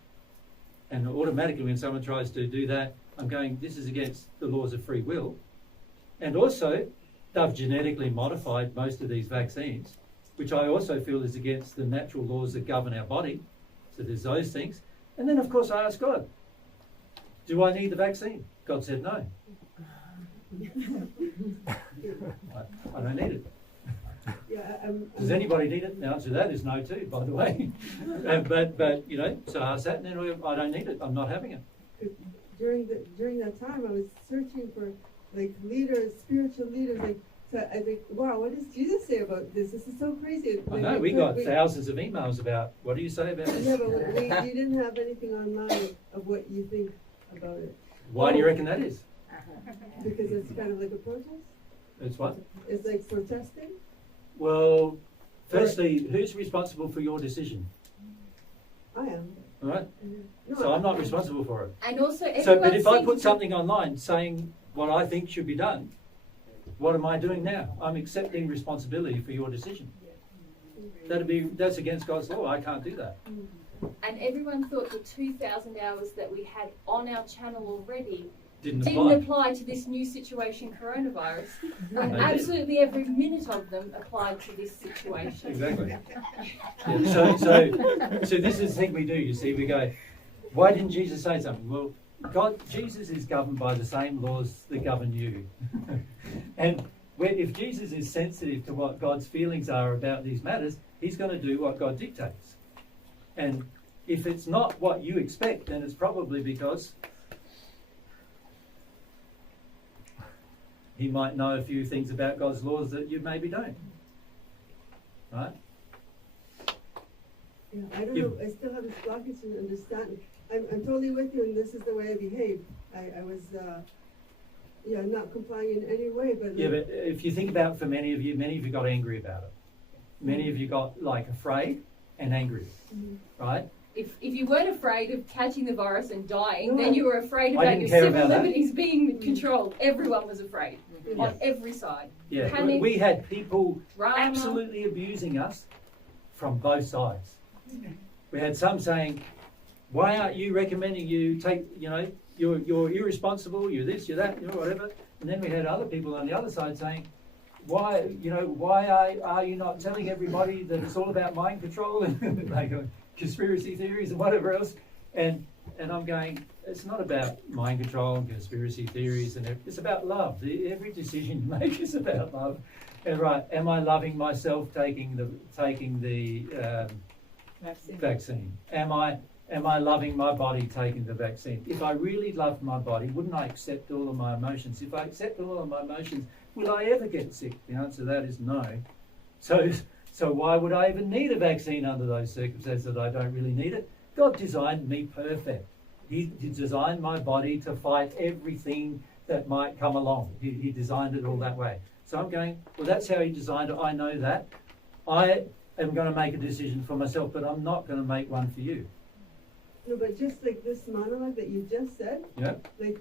And automatically when someone tries to do that, I'm going, this is against the laws of free will. And also, they've genetically modified most of these vaccines, which I also feel is against the natural laws that govern our body. So there's those things. And then, of course, I asked God, do I need the vaccine? God said no. I don't need it. Yeah, Does anybody need it? The answer to that is no too, by the way. but so I asked that and then I don't need it. I'm not having it. during that time, I was searching for like leaders, spiritual leaders. Like, so I think, wow, what does Jesus say about this? This is so crazy. I know, we got thousands of emails about, what do you say about this? Yeah, but you didn't have anything online of what you think about it. Why do you reckon that is? Because it's kind of like a protest? It's what? It's like protesting? Well, firstly, who's responsible for your decision? I am. All right? No, So I'm not responsible for it. And also, So, but everyone if I seems put to- something online saying what I think should be done, what am I doing now? I'm accepting responsibility for your decision. That's against God's law. I can't do that. And everyone thought the 2,000 hours that we had on our channel already Didn't didn't apply. apply to this new situation, coronavirus. And They did. absolutely every minute of them applied to this situation. Exactly. Yeah, so this is the thing we do. You see, we go, why didn't Jesus say something? Well, Jesus is governed by the same laws that govern you. And if Jesus is sensitive to what God's feelings are about these matters, he's going to do what God dictates. And if it's not what you expect, then it's probably because he might know a few things about God's laws that you maybe don't. Right? Yeah, I don't know. I still have this blockage in understanding. I'm totally with you, and this is the way I behave. I was, not complying in any way. But Yeah, but if you think about, for many of you got angry about it. Many of you got like afraid and angry, right? If you weren't afraid of catching the virus and dying, No. then you were afraid I about didn't your care civil about that. liberties being controlled. Everyone was afraid on every side. Yeah, Panic, we had people drama. absolutely abusing us from both sides. We had some saying, why aren't you recommending you take, you're irresponsible, you're this, you're that, whatever. And then we had other people on the other side saying, why are you not telling everybody that it's all about mind control and like conspiracy theories and whatever else? And I'm going, it's not about mind control and conspiracy theories, and it's about love. Every decision you make is about love. And right, am I loving myself taking the vaccine? Am I loving my body taking the vaccine? If I really loved my body, wouldn't I accept all of my emotions? If I accept all of my emotions, will I ever get sick? The answer to that is no. So So why would I even need a vaccine under those circumstances that I don't really need it? God designed me perfect. He designed my body to fight everything that might come along. He designed it all that way. So I'm going, well, that's how he designed it. I know that. I am going to make a decision for myself, but I'm not going to make one for you. No, but just like this monologue that you just said, Yeah. like,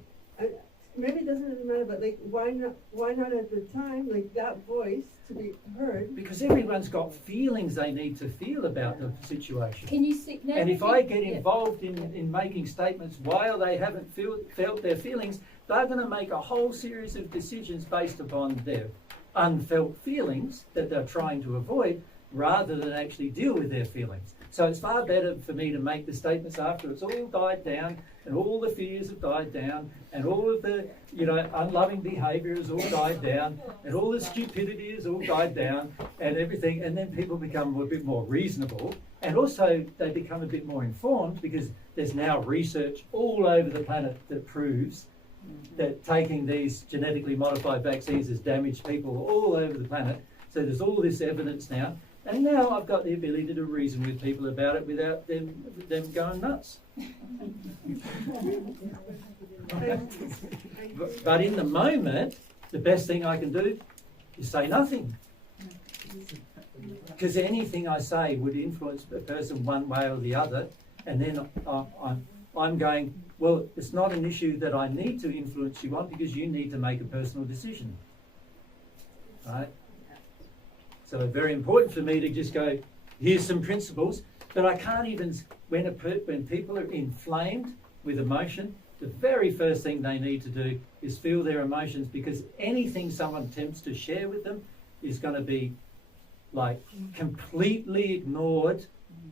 maybe it doesn't really matter, but like, why not at the time, like that voice to be heard? Because everyone's got feelings they need to feel about the situation. Can you see now? And if I get involved in making statements while they haven't felt their feelings, they're going to make a whole series of decisions based upon their unfelt feelings that they're trying to avoid, rather than actually deal with their feelings. So it's far better for me to make the statements after it's all died down and all the fears have died down and all of the unloving behaviour has all died down and all the stupidity has all died down and everything, and then people become a bit more reasonable, and also they become a bit more informed, because there's now research all over the planet that proves that taking these genetically modified vaccines has damaged people all over the planet. So there's all this evidence now. And now I've got the ability to reason with people about it without them going nuts. But in the moment, the best thing I can do is say nothing. Because anything I say would influence a person one way or the other. And then I'm going, well, it's not an issue that I need to influence you on, because you need to make a personal decision. Right? So it's very important for me to just go, here's some principles, but I can't even, when people are inflamed with emotion, the very first thing they need to do is feel their emotions, because anything someone attempts to share with them is going to be like completely ignored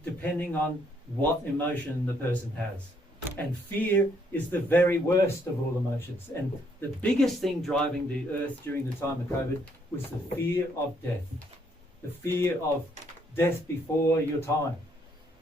depending on what emotion the person has. And fear is the very worst of all emotions. And the biggest thing driving the earth during the time of COVID was the fear of death. The fear of death before your time.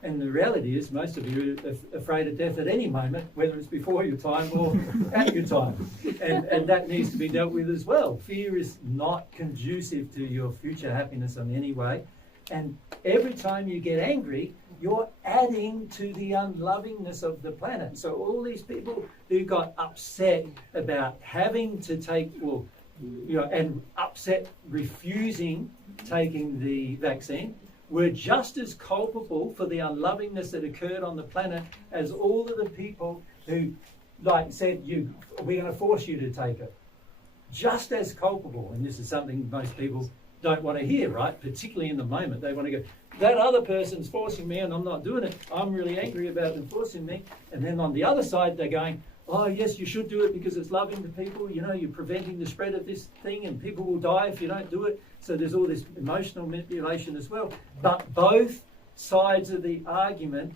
And the reality is most of you are afraid of death at any moment, whether it's before your time or at your time. And that needs to be dealt with as well. Fear is not conducive to your future happiness in any way. And every time you get angry, you're adding to the unlovingness of the planet. So all these people who got upset about having to take, and upset refusing taking the vaccine, were just as culpable for the unlovingness that occurred on the planet as all of the people who said, we're going to force you to take it. Just as culpable. And this is something most people don't want to hear, right? Particularly in the moment. They want to go, that other person's forcing me and I'm not doing it. I'm really angry about them forcing me. And then on the other side, they're going, oh, yes, you should do it because it's loving to people. You're preventing the spread of this thing and people will die if you don't do it. So there's all this emotional manipulation as well. But both sides of the argument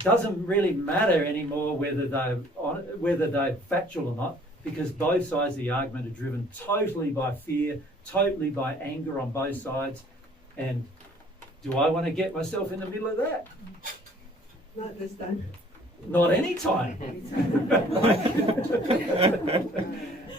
doesn't really matter anymore whether they're factual or not, because both sides of the argument are driven totally by fear, totally by anger on both sides. And do I want to get myself in the middle of that? Not this time. Not any time.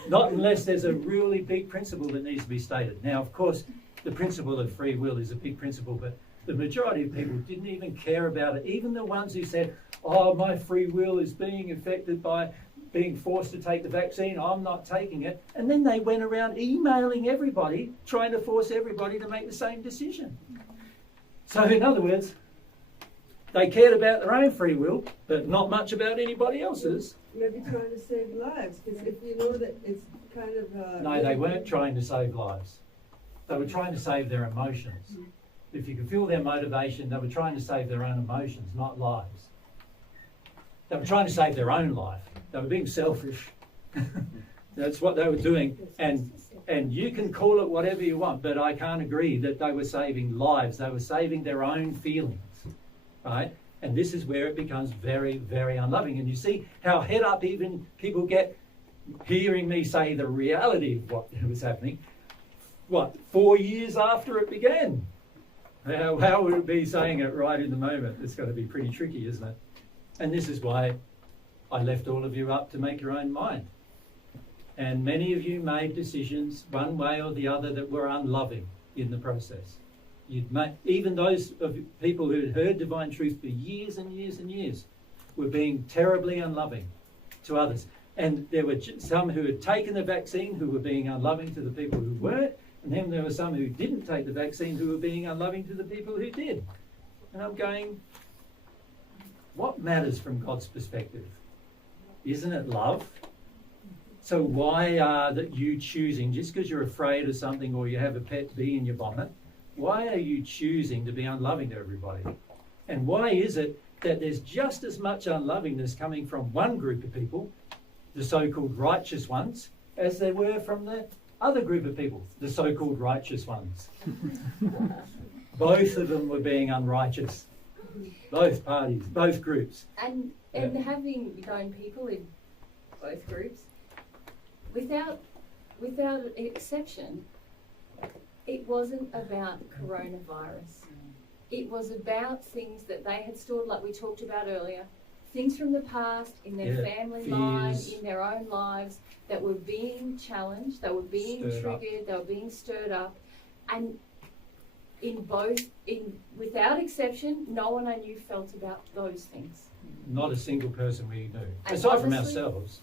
Not unless there's a really big principle that needs to be stated. Now, of course, the principle of free will is a big principle, but the majority of people didn't even care about it. Even the ones who said, oh, my free will is being affected by being forced to take the vaccine, I'm not taking it. And then they went around emailing everybody, trying to force everybody to make the same decision. So in other words, they cared about their own free will, but not much about anybody else's. Maybe trying to save lives, because if you know that it's kind of... No, they weren't trying to save lives. They were trying to save their emotions. If you could feel their motivation, they were trying to save their own emotions, not lives. They were trying to save their own life. They were being selfish. That's what they were doing. And you can call it whatever you want, but I can't agree that they were saving lives. They were saving their own feelings. Right? And this is where it becomes very, very unloving. And you see how head up even people get hearing me say the reality of what was happening, 4 years after it began? How would it be saying it right in the moment? It's going to be pretty tricky, isn't it? And this is why I left all of you up to make your own mind. And many of you made decisions one way or the other that were unloving in the process. Even those of people who had heard divine truth for years and years and years were being terribly unloving to others. And there were some who had taken the vaccine who were being unloving to the people who weren't, and then there were some who didn't take the vaccine who were being unloving to the people who did. And I'm going, what matters from God's perspective? Isn't it love? So why are that you choosing, just because you're afraid of something or you have a pet bee in your bonnet, why are you choosing to be unloving to everybody? And why is it that there's just as much unlovingness coming from one group of people, the so-called righteous ones, as there were from the other group of people, the so-called righteous ones? Both of them were being unrighteous. Both parties, both groups. And having known people in both groups, without exception, it wasn't about coronavirus. It was about things that they had stored, like we talked about earlier, things from the past, in their family lives, in their own lives, that were being challenged, they were being triggered, they were being stirred up. And without exception, no one I knew felt about those things. Not a single person we knew, And aside from honestly, ourselves.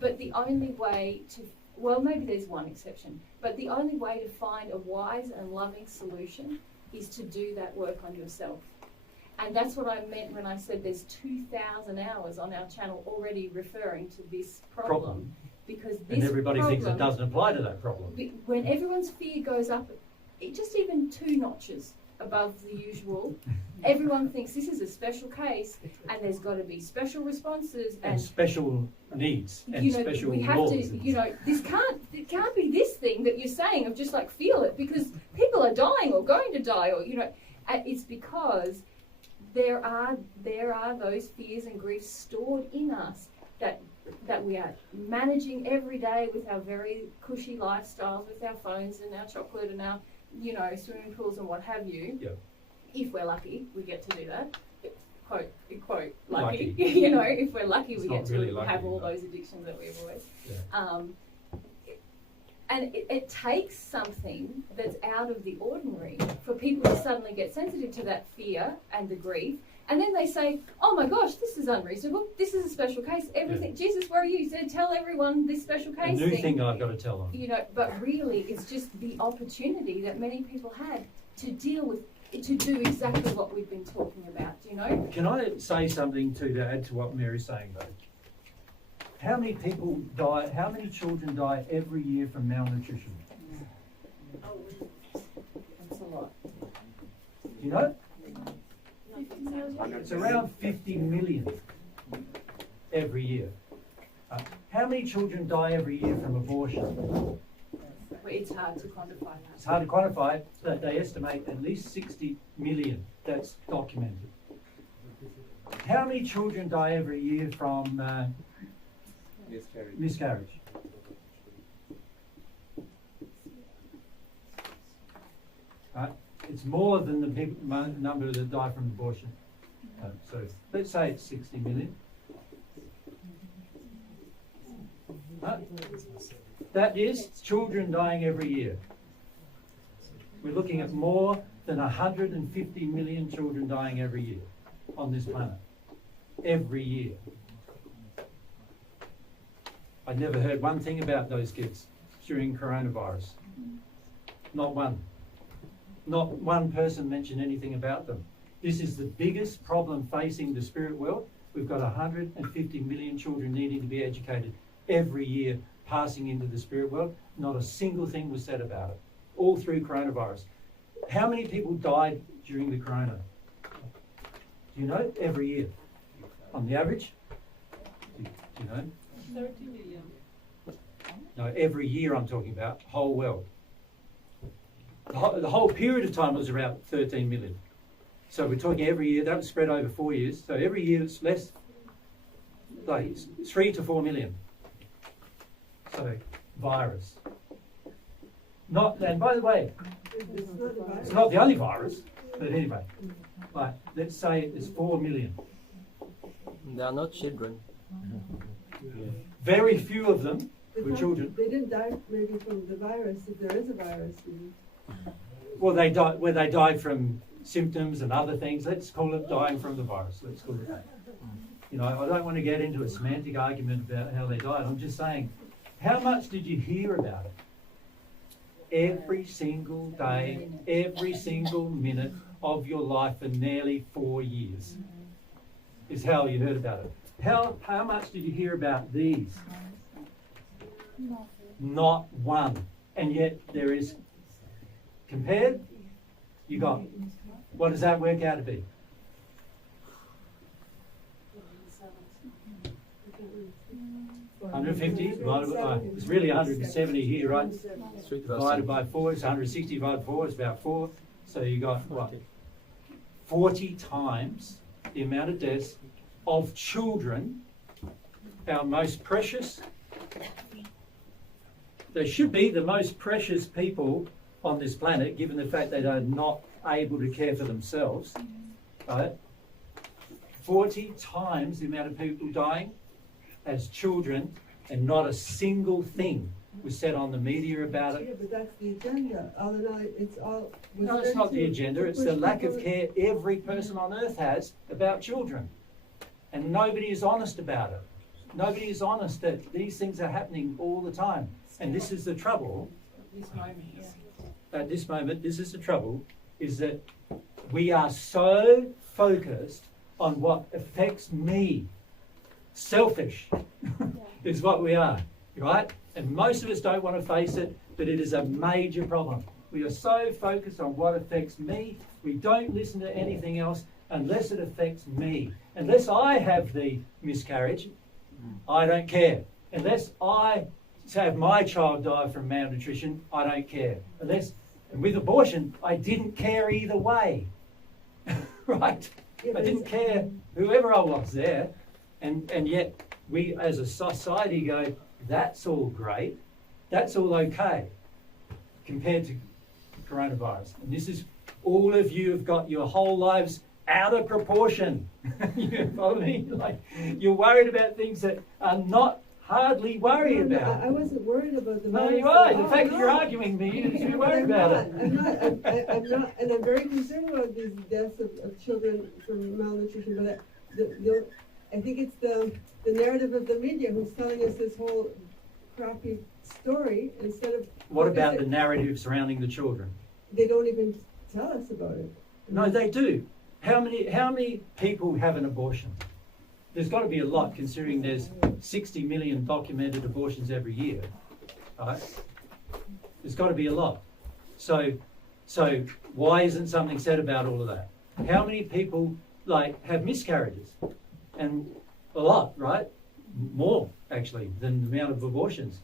But the only way to, well, maybe there's one exception, but the only way to find a wise and loving solution is to do that work on yourself. And that's what I meant when I said there's 2,000 hours on our channel already referring to this problem. Because this and everybody thinks it problem, doesn't apply to that problem. when everyone's fear goes up, just even 2 notches above the usual, everyone thinks this is a special case and there's got to be special responses and special needs and special we have laws. It can't be this thing that you're saying of just like feel it, because people are dying or going to die, or it's because there are those fears and griefs stored in us that we are managing every day with our very cushy lifestyles, with our phones and our chocolate and our swimming pools and what have you. Yep. If we're lucky, we get to do that. Quote lucky. Lucky. If we're lucky, It's we not get to really lucky, have all but- those addictions that we avoid. Yeah. And it takes something that's out of the ordinary for people to suddenly get sensitive to that fear and the grief. And then they say, oh my gosh, this is unreasonable. This is a special case. Everything. Yeah. Jesus, where are you? You said, tell everyone this special case A new thing I've got to tell them. But really it's just the opportunity that many people had to deal with, to do exactly what we've been talking about, Can I say something to add to what Mary's saying though? How many people die, how many children die every year from malnutrition? That's a lot. Do you know? It's around 50 million every year. How many children die every year from abortion? Well, it's hard to quantify that. It's hard to quantify, but they estimate at least 60 million. That's documented. How many children die every year from miscarriage? It's more than the number that die from abortion. So let's say it's 60 million. That is children dying every year. We're looking at more than 150 million children dying every year on this planet. Every year. I never heard one thing about those kids during coronavirus. Not one. Not one person mentioned anything about them. This is the biggest problem facing the spirit world. We've got 150 million children needing to be educated every year, passing into the spirit world. Not a single thing was said about it, all through coronavirus. How many people died during the corona? Do you know? Every year. On the average? Do you know? 30 million. No, every year I'm talking about, whole world. The whole period of time was around 13 million. So we're talking every year, that was spread over 4 years. So every year it's less, like 3 to 4 million. So, virus. And by the way, it's not the only virus, but anyway, like, let's say it's 4 million. They are not children. Very few of them were children. They didn't die maybe from the virus, if there is a virus. Well, they die where they died from symptoms and other things. Let's call it dying from the virus. Let's call it that. You know, I don't want to get into a semantic argument about how they died. I'm just saying, how much did you hear about it? Every single day, every single minute of your life for nearly 4 years is how you heard about it. How much did you hear about these? Not one. And yet there is, compared, you got, what does that work out to be? 150 divided by, it's really 170 here, right? Divided by 4, it's 160 divided by 4, it's about 4. So you got what? 40 times the amount of deaths of children, our most precious. They should be the most precious people on this planet, given the fact that they're not able to care for themselves, right? 40 times the amount of people dying as children, and not a single thing was said on the media about it. Yeah, but that's the agenda. All in all, it's all. No, it's not the agenda, it's the lack of care every person on earth has about children. And nobody is honest about it. Nobody is honest that these things are happening all the time. And this is the trouble. At this moment, this is the trouble, is that we are so focused on what affects me. Selfish is what we are, right? And most of us don't want to face it, but it is a major problem. We are so focused on what affects me, we don't listen to anything else unless it affects me. Unless I have the miscarriage, I don't care. Unless I have my child die from malnutrition, I don't care. Unless, and with abortion, I didn't care either way, right? I didn't care whoever I was there. And yet we as a society go, that's all great, that's all okay, compared to coronavirus. And this is, all of you have got your whole lives out of proportion. You follow me? Like, you're worried about things that are not hardly worried about. I wasn't worried about the No, virus. you are. The fact that you're arguing me is you're worried about it. I'm not, and I'm very concerned about these deaths of children from malnutrition, but I think it's the narrative of the media who's telling us this whole crappy story instead of. What about the narrative surrounding the children? They don't even tell us about it. No, they do. How many people have an abortion? There's got to be a lot, considering there's 60 million documented abortions every year, right? There's got to be a lot. So why isn't something said about all of that? How many people have miscarriages? And a lot, right? More, actually, than the amount of abortions.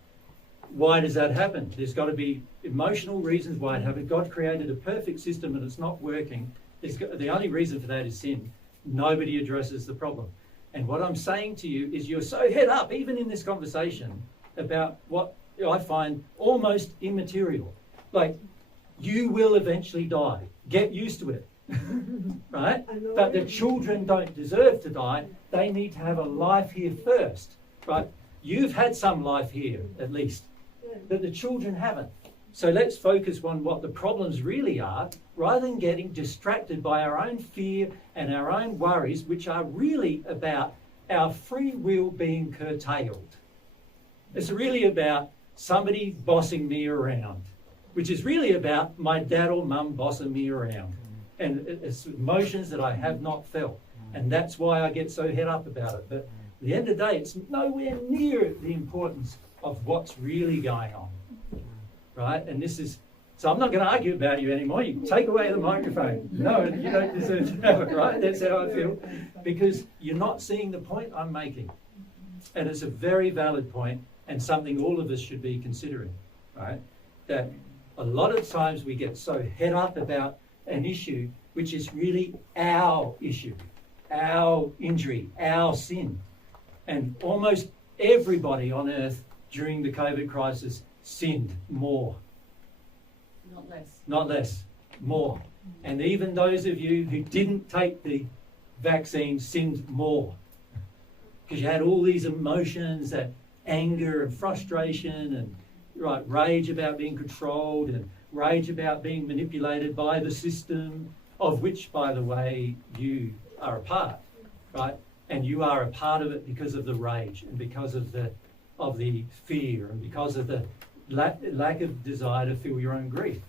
Why does that happen? There's got to be emotional reasons why it happened. God created a perfect system and it's not working. The only reason for that is sin. Nobody addresses the problem. And what I'm saying to you is you're so head up, even in this conversation, about what I find almost immaterial. Like, you will eventually die. Get used to it. Right? But the children don't deserve to die. They need to have a life here first. Right? You've had some life here, at least. But the children haven't. So let's focus on what the problems really are, rather than getting distracted by our own fear and our own worries, which are really about our free will being curtailed. It's really about somebody bossing me around, which is really about my dad or mum bossing me around. And it's emotions that I have not felt. And that's why I get so head up about it. But at the end of the day, it's nowhere near the importance of what's really going on. Right? And this is, so I'm not going to argue about you anymore. You can take away the microphone. No, you don't deserve to have it, right? That's how I feel. Because you're not seeing the point I'm making. And it's a very valid point and something all of us should be considering, right? That a lot of times we get so head up about an issue which is really our issue, our injury, our sin. And almost everybody on earth during the COVID crisis sinned more. Not less. Not less, more. And even those of you who didn't take the vaccine sinned more. Because you had all these emotions, that anger and frustration and right, rage about being controlled and rage about being manipulated by the system, of which, by the way, you are a part, right? And you are a part of it because of the rage and because of the fear and because of the lack of desire to feel your own grief.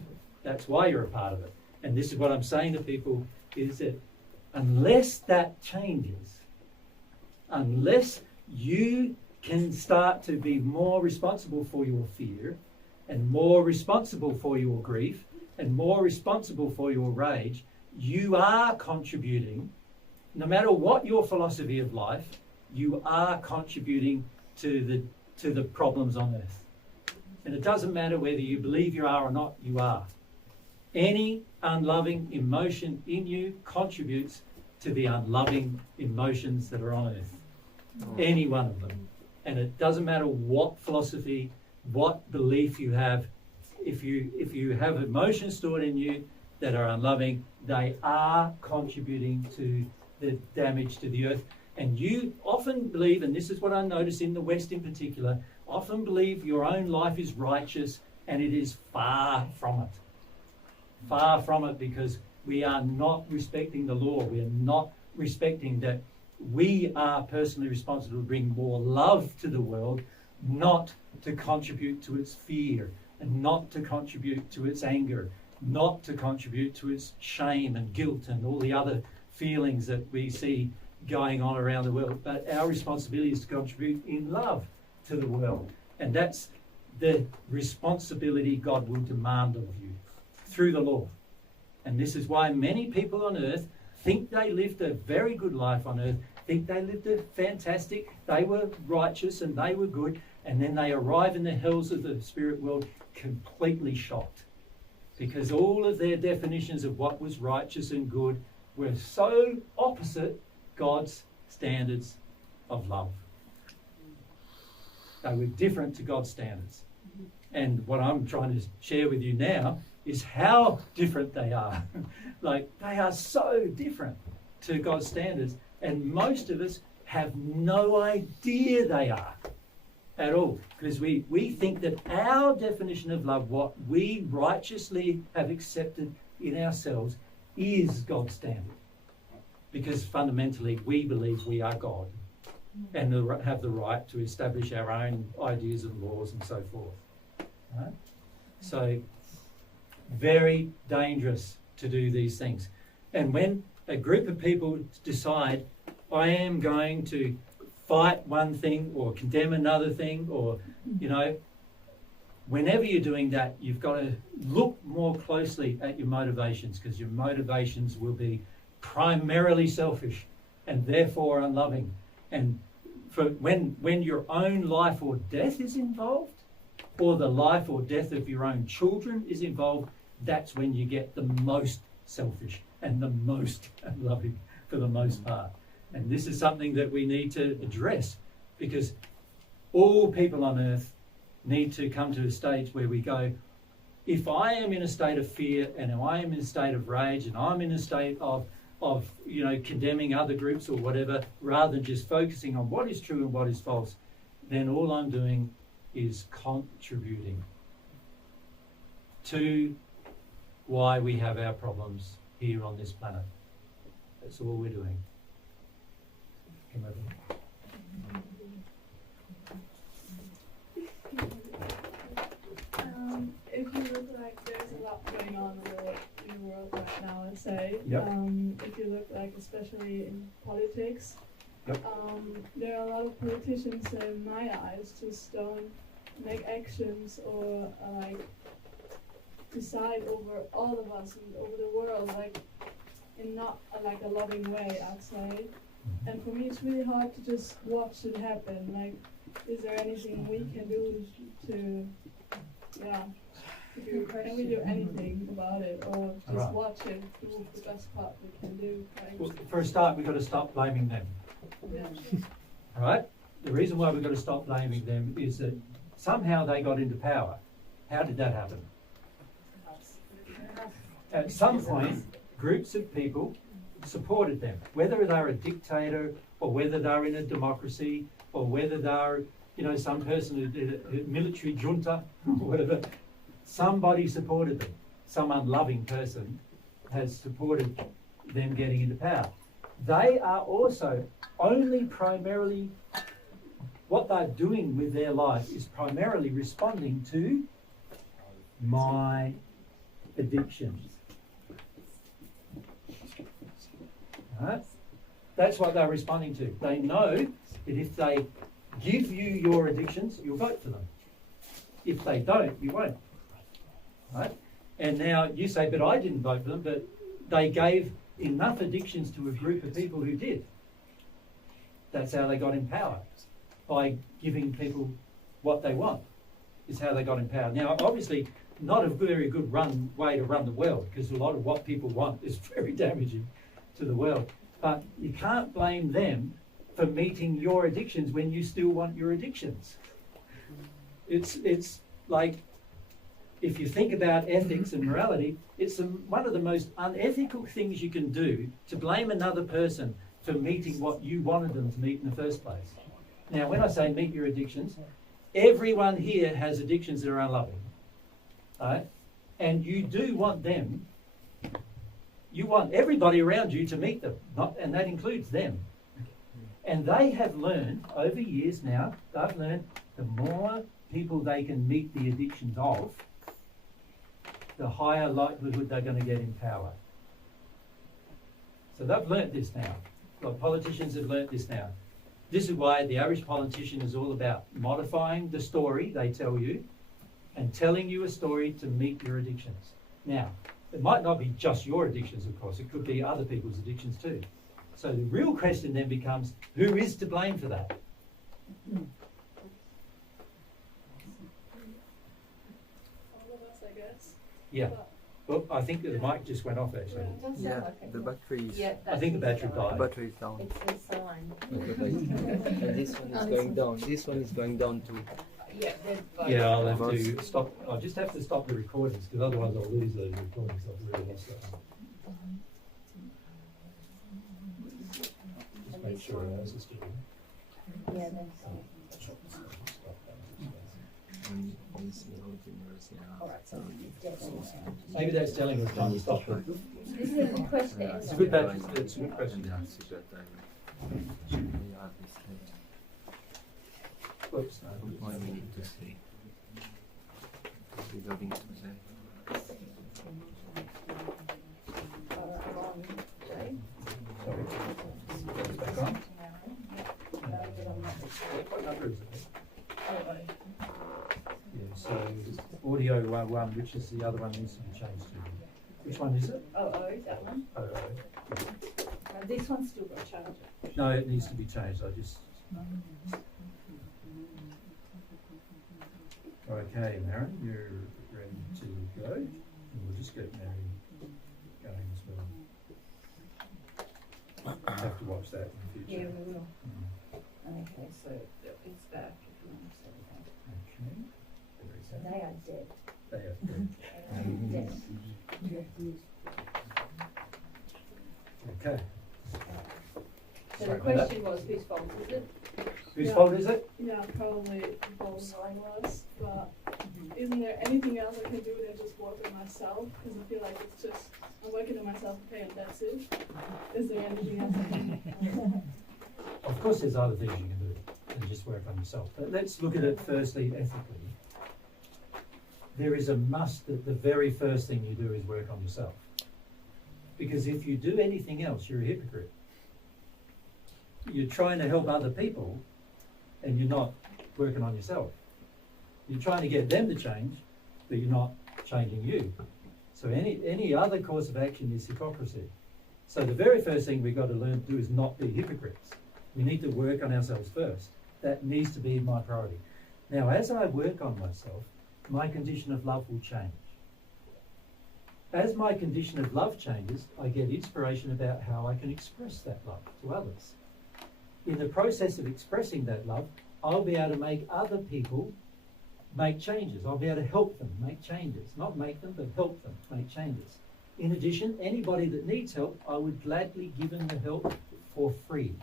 That's why you're a part of it. And this is what I'm saying to people, is that unless that changes, unless you can start to be more responsible for your fear and more responsible for your grief and more responsible for your rage, you are contributing, no matter what your philosophy of life, you are contributing to the problems on earth. And it doesn't matter whether you believe you are or not, you are. Any unloving emotion in you contributes to the unloving emotions that are on earth. Any one of them. And it doesn't matter what philosophy, what belief you have, if you have emotions stored in you that are unloving, they are contributing to the damage to the earth. And you often believe, and this is what I notice in the West in particular, often believe your own life is righteous, and it is far from it. Far from it, because we are not respecting the law. We are not respecting that we are personally responsible to bring more love to the world, not to contribute to its fear, and not to contribute to its anger, not to contribute to its shame and guilt and all the other feelings that we see going on around the world. But our responsibility is to contribute in love to the world. And that's the responsibility God will demand of you through the law. And this is why many people on earth think they lived a very good life on earth, think they lived a fantastic, they were righteous and they were good, and then they arrive in the hells of the spirit world completely shocked. Because all of their definitions of what was righteous and good were so opposite God's standards of love. They were different to God's standards. And what I'm trying to share with you now is how different they are. Like, they are so different to God's standards. And most of us have no idea they are at all. Because we think that our definition of love, what we righteously have accepted in ourselves, is God's standard. Because fundamentally we believe we are God and have the right to establish our own ideas and laws and so forth. Right? So, very dangerous to do these things. And when a group of people decide, I am going to fight one thing or condemn another thing, or, whenever you're doing that, you've got to look more closely at your motivations, because your motivations will be primarily selfish and therefore unloving. And for when your own life or death is involved, or the life or death of your own children is involved, that's when you get the most selfish and the most unloving for the most part. And this is something that we need to address, because all people on earth need to come to a stage where we go, if I am in a state of fear and I am in a state of rage and I'm in a state of condemning other groups or whatever, rather than just focusing on what is true and what is false, then all I'm doing is contributing to why we have our problems here on this planet. That's all we're doing. Come over. If you look like there's a lot going on in the world right now, let's say, Yep. If you look like especially in politics, Yep. there are a lot of politicians in my eyes just don't make actions or decide over all of us and over the world, like in not a loving way, I'd say. And for me, it's really hard to just watch it happen. Like, is there anything we can do to can we do anything about it, or just Right. watch it, do the best part we can do? Well, for a start, we've got to stop blaming them. Yeah. All right? The reason why we've got to stop blaming them is that somehow they got into power. How did that happen? At some point, groups of people supported them, whether they're a dictator or whether they're in a democracy or whether they're you know, some person who did a military junta, whatever, somebody supported them. Some unloving person has supported them getting into power. They are also only primarily, what they're doing with their life is primarily responding to my addictions. Right? That's what they're responding to. They know that if they give you your addictions, you'll vote for them. If they don't, you won't. Right? And now you say, but I didn't vote for them, but they gave enough addictions to a group of people who did. That's how they got in power, by giving people what they want, is how they got in power. Now, obviously, not a very good way to run the world, because a lot of what people want is very damaging to the world. But you can't blame them for meeting your addictions when you still want your addictions. It's like, if you think about ethics and morality, it's one of the most unethical things you can do, to blame another person for meeting what you wanted them to meet in the first place. Now, when I say meet your addictions, everyone here has addictions that are unloving, right? And you do want them, you want everybody around you to meet them, and that includes them. And they have learned, over years now, they've learned the more people they can meet the addictions of, the higher likelihood they're going to get in power. So they've learnt this now. Well, politicians have learnt this now. This is why the average politician is all about modifying the story they tell you and telling you a story to meet your addictions. Now, it might not be just your addictions, of course. It could be other people's addictions too. So the real question then becomes, who is to blame for that? All of us, I guess. Yeah. Well, I think the mic just went off actually. It does sound Yeah, like it. the battery is. Yeah, I think the that's battery the sign. died. Battery is down. It's a sign. And this one is going down. This one is going down too. Yeah, they're both. Yeah, I'll have to stop. I'll just have to stop the recordings, because otherwise I'll lose those recordings. I've really lost that one. Just make sure ours is still. Yeah, that's all. Alright, so it's definitely. Maybe that's telling us time to stop. This is a question. It's a good battery. It's a good question. Whoops. One minute to see. Reloading to say. Sorry. It's back on. What number is it? Yeah, so audio 1, which is the other one, needs to be changed to. Which one is it? Oh, that one? Oh, This one's still got charger. no, it needs to be changed. I just. Okay, Maren, you're ready to go. And we'll just get Mary going as well. Have to watch that in the Yeah, future. we will. Mm. Okay, so it's back if you want to say that. Okay. So they are dead. They have Dead. Okay. So Sorry the about that. question was, whose fault is it? Whose Yeah. fault is it? Yeah, probably both of us, but isn't there anything else I can do than just work on myself? Because I feel like it's just, I'm working on myself, okay, and that's it. Is there anything else I can do? Of course, there's other things you can do than just work on yourself. But let's look at it firstly ethically. There is a must that the very first thing you do is work on yourself. Because if you do anything else, you're a hypocrite. You're trying to help other people and you're not working on yourself. You're trying to get them to change, but you're not changing you. So any other course of action is hypocrisy. So the very first thing we've got to learn to do is not be hypocrites. We need to work on ourselves first. That needs to be my priority. Now, as I work on myself, my condition of love will change. As my condition of love changes, I get inspiration about how I can express that love to others. In the process of expressing that love, I'll be able to make other people make changes. I'll be able to help them make changes. Not make them, but help them make changes. In addition, anybody that needs help, I would gladly give them the help for free.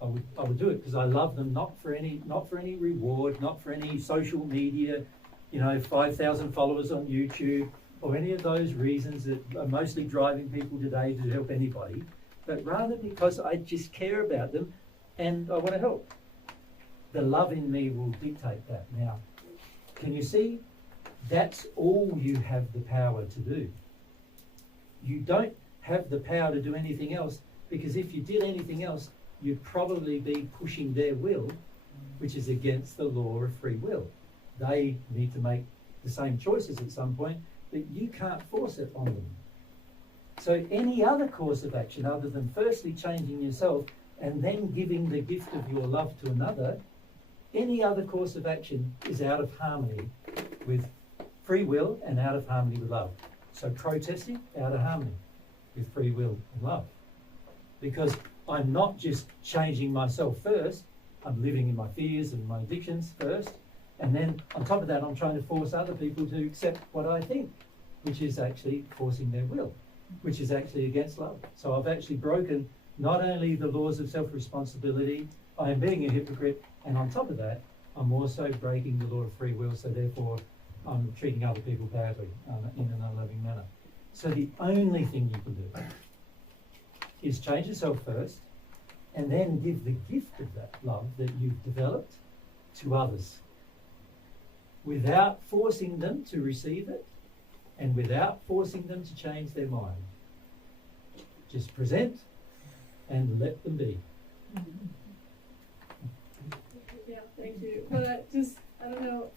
I would do it because I love them, not for any reward, not for any social media, 5,000 followers on YouTube, or any of those reasons that are mostly driving people today to help anybody, but rather because I just care about them and I want to help. The love in me will dictate that. Now, can you see? That's all you have the power to do. You don't have the power to do anything else, because if you did anything else, you'd probably be pushing their will, which is against the law of free will. They need to make the same choices at some point, but you can't force it on them. So any other course of action other than firstly changing yourself and then giving the gift of your love to another, any other course of action is out of harmony with free will and out of harmony with love. So protesting, out of harmony with free will and love. Because I'm not just changing myself first, I'm living in my fears and my addictions first, and then on top of that I'm trying to force other people to accept what I think, which is actually forcing their will, which is actually against love. So I've actually broken not only the laws of self-responsibility, I am being a hypocrite, and on top of that, I'm also breaking the law of free will, so therefore I'm treating other people badly in an unloving manner. So the only thing you can do is change yourself first, and then give the gift of that love that you've developed to others, without forcing them to receive it, and without forcing them to change their mind. Just present and let them be. Yeah, thank you. But I don't know.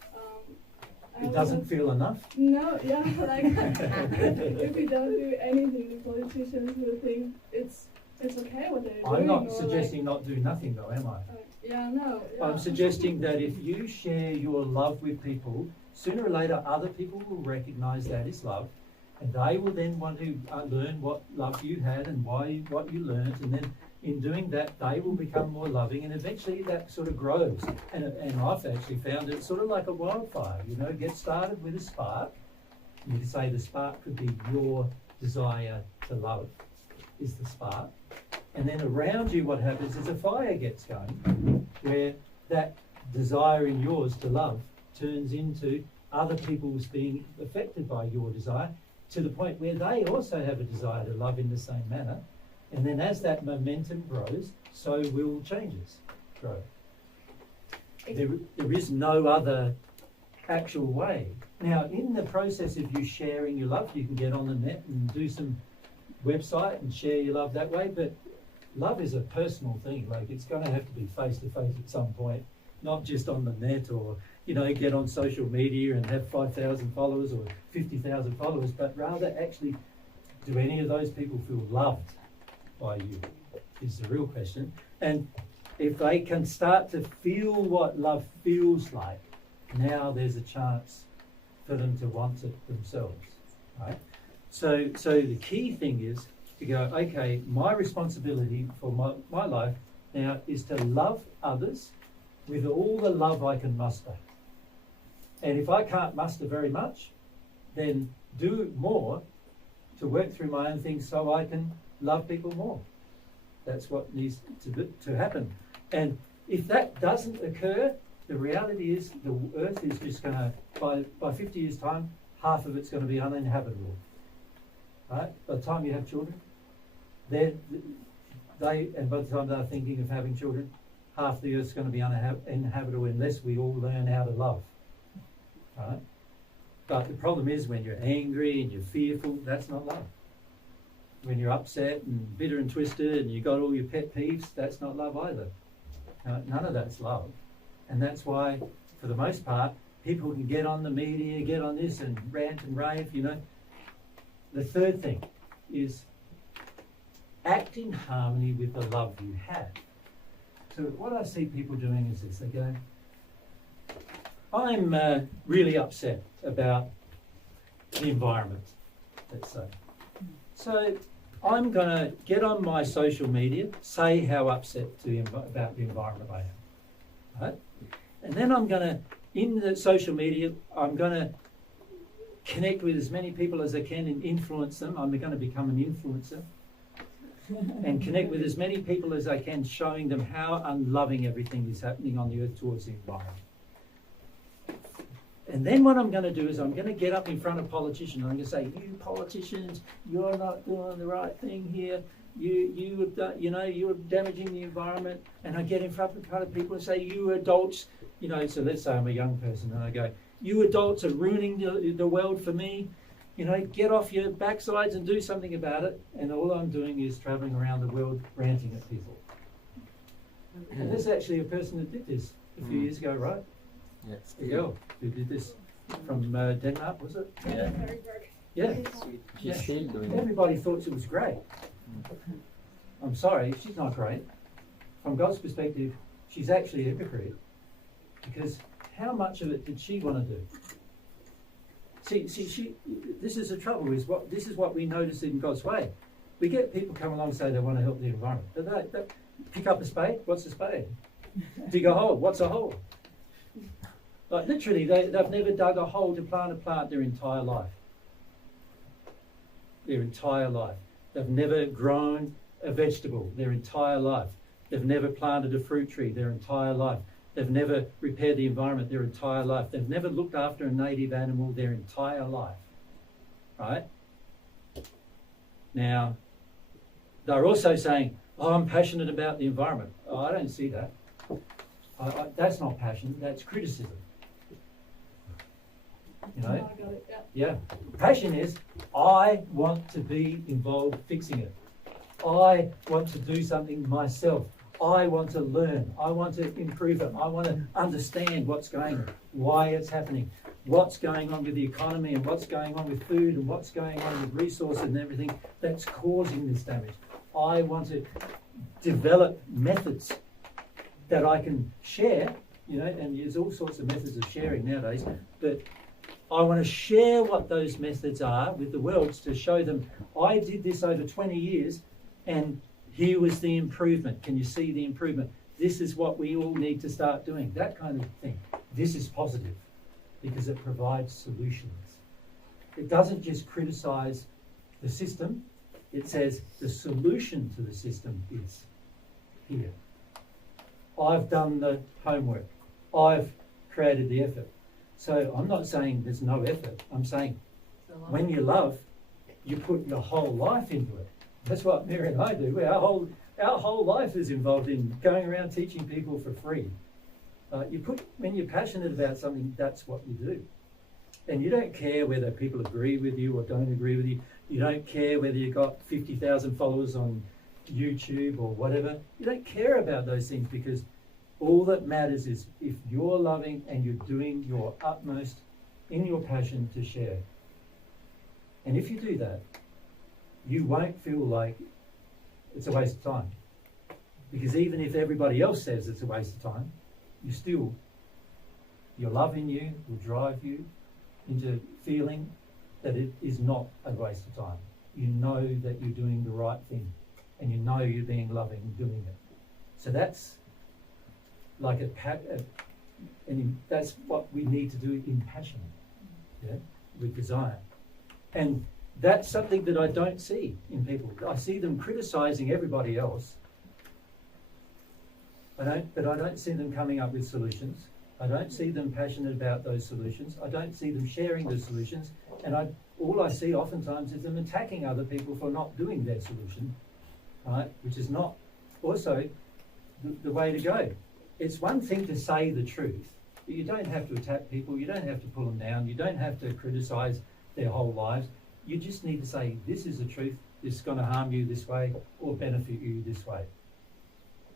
It doesn't feel enough? No, yeah, like if we don't do anything, the politicians will think it's okay what they're doing. I'm not suggesting not do nothing though, am I? Yeah, no. Yeah. I'm suggesting that if you share your love with people, sooner or later other people will recognize that is love, and they will then want to learn what love you had and what you learned, and then in doing that they will become more loving, and eventually that sort of grows. And I've actually found it sort of like a wildfire, get started with a spark. You could say the spark could be your desire to love is the spark. And then around you what happens is a fire gets going, where that desire in yours to love turns into other people's being affected by your desire, to the point where they also have a desire to love in the same manner. And then as that momentum grows, so will changes grow. There is no other actual way. Now, in the process of you sharing your love, you can get on the net and do some website and share your love that way, but love is a personal thing. Like, it's going to have to be face to face at some point, not just on the net or, get on social media and have 5,000 followers or 50,000 followers, but rather actually, do any of those people feel loved by you is the real question. And if they can start to feel what love feels like, now there's a chance for them to want it themselves, right? So the key thing is to go, okay, my responsibility for my life now is to love others with all the love I can muster. And if I can't muster very much, then do more to work through my own things so I can love people more. That's what needs to happen. And if that doesn't occur, the reality is the earth is just going to, by 50 years' time, half of it's going to be uninhabitable. Right? By the time you have children, and by the time they're thinking of having children, half the earth's going to be uninhabitable unless we all learn how to love. Right? But the problem is when you're angry and you're fearful, that's not love. When you're upset and bitter and twisted and you've got all your pet peeves, that's not love either. None of that's love. And that's why, for the most part, people can get on the media, get on this and rant and rave, The third thing is act in harmony with the love you have. So what I see people doing is this. They go, I'm really upset about the environment, let's say. So I'm going to get on my social media, say how upset about the environment I am. Right? And then I'm going to, in the social media, I'm going to connect with as many people as I can and influence them. I'm going to become an influencer. and connect with as many people as I can, showing them how unloving everything is happening on the earth towards the environment. And then what I'm going to do is I'm going to get up in front of politicians and I'm going to say, you politicians, you're not doing the right thing here. You're damaging the environment. And I get in front of people and say, you adults, so let's say I'm a young person and I go, you adults are ruining the world for me. Get off your backsides and do something about it. And all I'm doing is traveling around the world ranting at people. And there's actually a person that did this a few years ago, right? Yes. A girl who did this from Denmark, was it? Yeah. Yeah. She's still doing it. Everybody thought it was great. I'm sorry, she's not great. From God's perspective, she's actually a hypocrite. Because how much of it did she want to do? See, this is the trouble. This is what we notice in God's way. We get people come along and say they want to help the environment. But they pick up a spade. What's a spade? Dig a hole. What's a hole? Like literally, they've never dug a hole to plant a plant their entire life. Their entire life. They've never grown a vegetable their entire life. They've never planted a fruit tree their entire life. They've never repaired the environment their entire life. They've never looked after a native animal their entire life. Right? Now, they're also saying, oh, I'm passionate about the environment. Oh, I don't see that. That's not passion, that's criticism. I got it, Yeah. Passion is, I want to be involved fixing it. I want to do something myself. I want to learn. I want to improve it. I want to understand what's going on, why it's happening, what's going on with the economy and what's going on with food and what's going on with resources and everything that's causing this damage. I want to develop methods that I can share, and there's all sorts of methods of sharing nowadays, but I want to share what those methods are with the world to show them, I did this over 20 years and here was the improvement. Can you see the improvement? This is what we all need to start doing. That kind of thing. This is positive because it provides solutions. It doesn't just criticize the system. It says the solution to the system is here. I've done the homework. I've created the effort. So I'm not saying there's no effort. I'm saying when you love, you put your whole life into it. That's what Mary and I do. Our whole life is involved in going around teaching people for free. When you're passionate about something, that's what you do. And you don't care whether people agree with you or don't agree with you. You don't care whether you've got 50,000 followers on YouTube or whatever. You don't care about those things because all that matters is if you're loving and you're doing your utmost in your passion to share. And if you do that, you won't feel like it's a waste of time. Because even if everybody else says it's a waste of time, your love in you will drive you into feeling that it is not a waste of time. You know that you're doing the right thing and you know you're being loving and doing it. So that's like and that's what we need to do in passion, with desire. And that's something that I don't see in people. I see them criticizing everybody else. But I don't see them coming up with solutions. I don't see them passionate about those solutions. I don't see them sharing those solutions. And all I see oftentimes is them attacking other people for not doing their solution, right? Which is not also the way to go. It's one thing to say the truth, but you don't have to attack people. You don't have to pull them down. You don't have to criticize their whole lives. You just need to say, this is the truth. This is going to harm you this way or benefit you this way.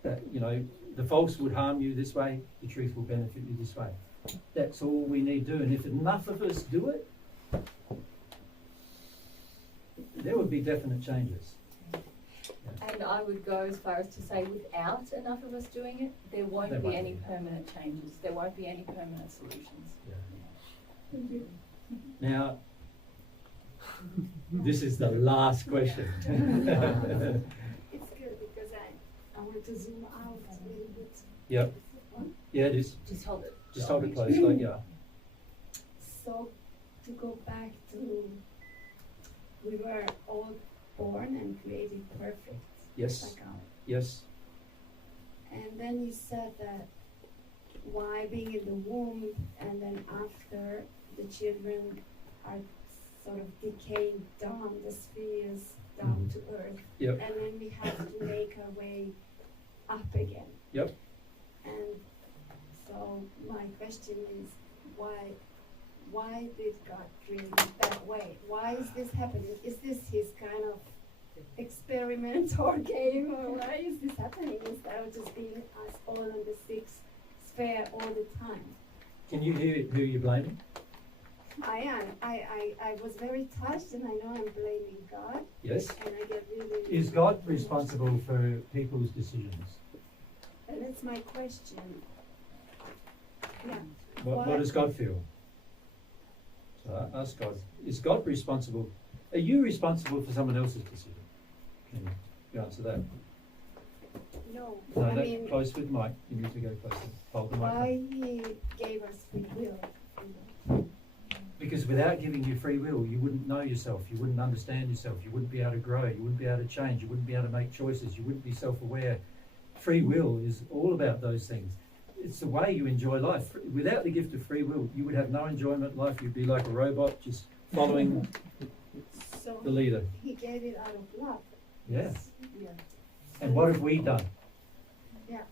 That, the false would harm you this way. The truth will benefit you this way. That's all we need to do. And if enough of us do it, there would be definite changes. And I would go as far as to say without enough of us doing it, there won't be any permanent changes. There won't be any permanent solutions. Thank you. Now, this is the last question. It's good because I want to zoom out a little bit. Yep. Yeah, it is. Just hold it. Just hold it close, like yeah. So, to go back to, we were all born and created perfect. Yes. psychology. Yes. And then you said that why being in the womb and then after the children are sort of decaying down the spheres, down to earth. Yep. And then we have to make our way up again. Yep. And so my question is, why did God dream it that way? Why is this happening? Is this his kind of experiment or game, or why is this happening instead of just being us all in the sixth sphere all the time? Can you hear who you're blaming? I am. I was very touched, and I know I'm blaming God, Yes. and I get really. Is God responsible for people's decisions? And that's my question. Yeah. What does God feel? So I ask God, is God responsible? Are you responsible for someone else's decision? Can you answer that? No. No, I that mean, close with the mic. You need to go closer. Hold the mic. why he gave us free will. Because without giving you free will, you wouldn't know yourself, you wouldn't understand yourself, you wouldn't be able to grow, you wouldn't be able to change, you wouldn't be able to make choices, you wouldn't be self-aware. Free will is all about those things. It's the way you enjoy life. Without the gift of free will, you would have no enjoyment in life. You'd be like a robot just following So the leader. he gave it out of love. Yeah. Yeah. And what have we done? Yeah.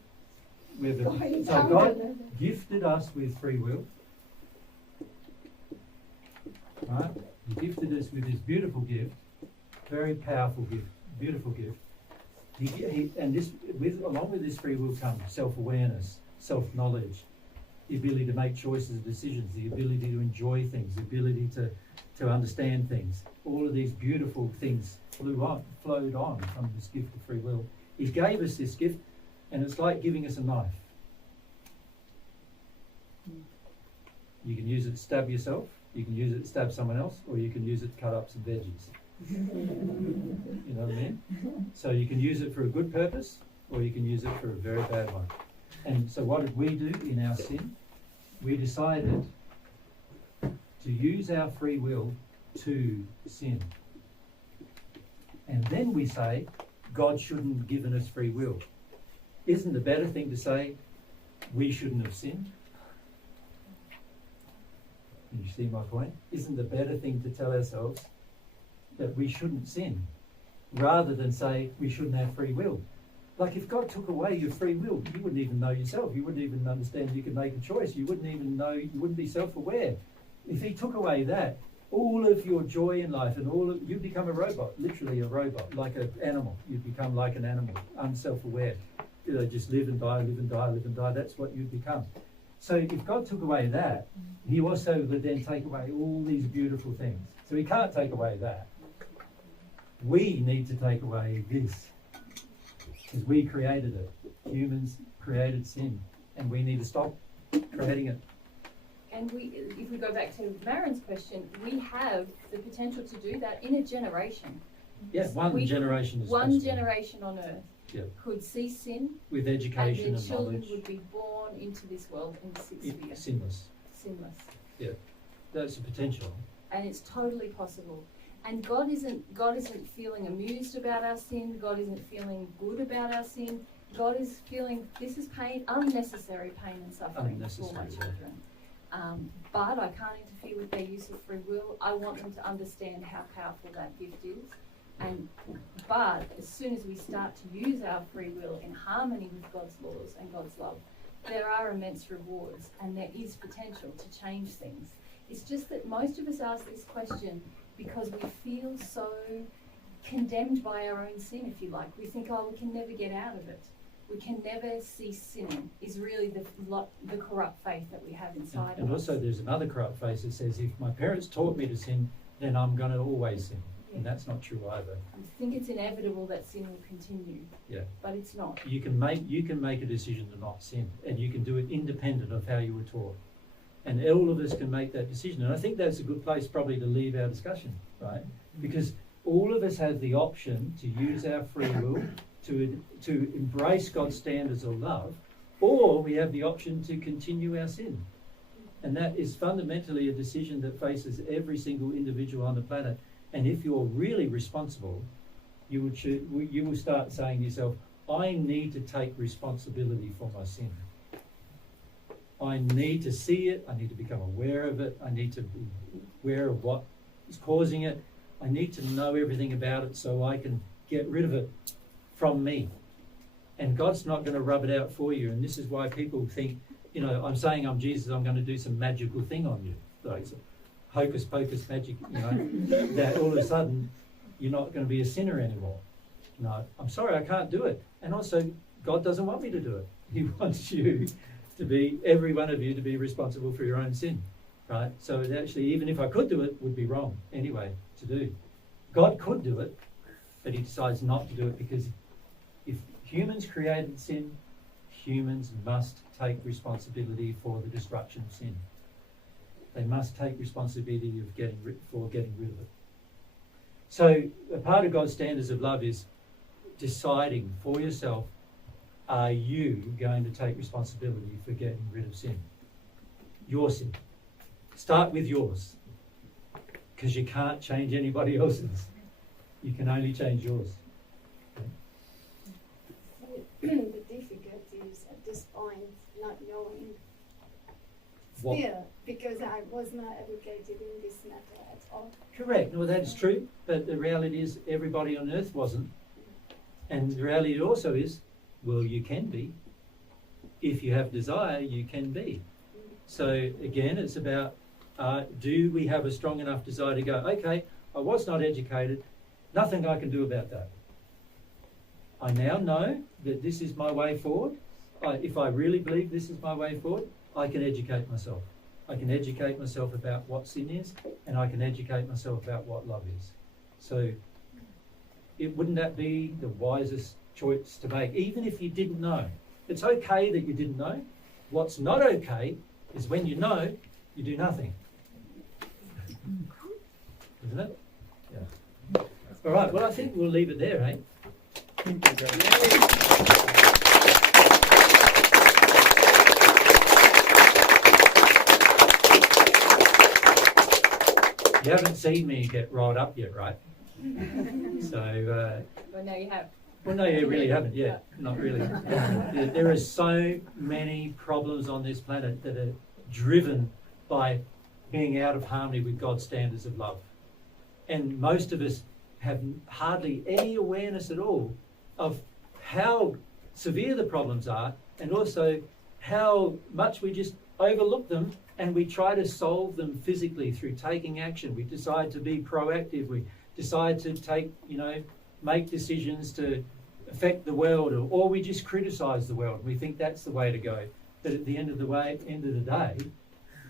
So God gifted us with free will. Right? He gifted us with this beautiful gift, very powerful gift, beautiful gift. Along with this free will comes self-awareness, self-knowledge, the ability to make choices and decisions, the ability to enjoy things, the ability to understand things. All of these beautiful things flowed on from this gift of free will. He gave us this gift, and it's like giving us a knife. You can use it to stab yourself, you can use it to stab someone else, or you can use it to cut up some veggies. You know what I mean? So you can use it for a good purpose, or you can use it for a very bad one. And so what did we do in our sin? We decided to use our free will to sin. And then we say, God shouldn't have given us free will. Isn't the better thing to say, we shouldn't have sinned? You see my point? Isn't the better thing to tell ourselves that we shouldn't sin, rather than say we shouldn't have free will? Like if God took away your free will, you wouldn't even know yourself. You wouldn't even understand you could make a choice. You wouldn't even know, you wouldn't be self-aware. If he took away that, all of your joy in life and you'd become a robot, literally a robot, like an animal. You'd become like an animal, unself-aware. You know, just live and die, live and die, live and die. That's what you'd become. So if God took away that, he also would then take away all these beautiful things. So he can't take away that. We need to take away this, because we created it. Humans created sin, and we need to stop creating it. And if we go back to Marin's question, we have the potential to do that in a generation. Yeah, one generation is one possible. generation on earth could see sin, with education and and their children knowledge. would be born into this world in the sixth sphere. Sinless. Sinless. Yeah, that's the potential. And it's totally possible. And God isn't feeling amused about our sin. God isn't feeling good about our sin. God is feeling this is pain, unnecessary pain and suffering for my children. But I can't interfere with their use of free will. I want them to understand how powerful that gift is. But as soon as we start to use our free will in harmony with God's laws and God's love, there are immense rewards and there is potential to change things. It's just that most of us ask this question because we feel so condemned by our own sin, if you like. We think, oh, we can never get out of it. We can never cease sinning, is really the corrupt faith that we have inside And of us. also there's another corrupt faith that says, if my parents taught me to sin, then I'm going to always sin. Yeah. And that's not true either. I think it's inevitable that sin will continue. Yeah. But it's not. You can make a decision to not sin, and you can do it independent of how you were taught. And all of us can make that decision. And I think that's a good place probably to leave our discussion, right? Because all of us have the option to use our free will to embrace God's standards of love, or we have the option to continue our sin. And that is fundamentally a decision that faces every single individual on the planet. And if you're really responsible, you will start saying to yourself, I need to take responsibility for my sin. I need to see it, I need to become aware of it, I need to be aware of what is causing it, I need to know everything about it so I can get rid of it from me. And God's not going to rub it out for you, and this is why people think, I'm saying I'm Jesus, I'm going to do some magical thing on you. Like hocus pocus magic, that all of a sudden you're not going to be a sinner anymore. No, I'm sorry, I can't do it. And also, God doesn't want me to do it. He wants you to be, every one of you, to be responsible for your own sin, right? So it actually, even if I could do it, would be wrong anyway to do. God could do it, but he decides not to do it because if humans created sin, humans must take responsibility for the destruction of sin. They must take responsibility of getting rid of it. So a part of God's standards of love is deciding for yourself, are you going to take responsibility for getting rid of sin? Your sin. Start with yours, because you can't change anybody else's. You can only change yours. The difficulty is at this point not knowing. What? Still, because I was not educated in this matter at all. Correct. Well, that is true. But the reality is everybody on earth wasn't. And the reality also is, well, you can be. If you have desire, you can be. So again, it's about, do we have a strong enough desire to go, okay, I was not educated, nothing I can do about that. I now know that this is my way forward. If I really believe this is my way forward, I can educate myself. I can educate myself about what sin is, and I can educate myself about what love is. So wouldn't that be the wisest choice to make, even if you didn't know? It's okay that you didn't know. What's not okay is when you know, you do nothing. Isn't it? Yeah. All right, well, I think we'll leave it there, eh? You haven't seen me get rolled up yet, right? So, Well, no, you have. well, no, you really haven't yet. Not really. There are so many problems on this planet that are driven by being out of harmony with God's standards of love. And most of us have hardly any awareness at all of how severe the problems are, and also how much we just overlook them and we try to solve them physically through taking action. We decide to be proactive. We decide to take, make decisions to affect the world, or we just criticize the world. We think that's the way to go. But at the end of the day,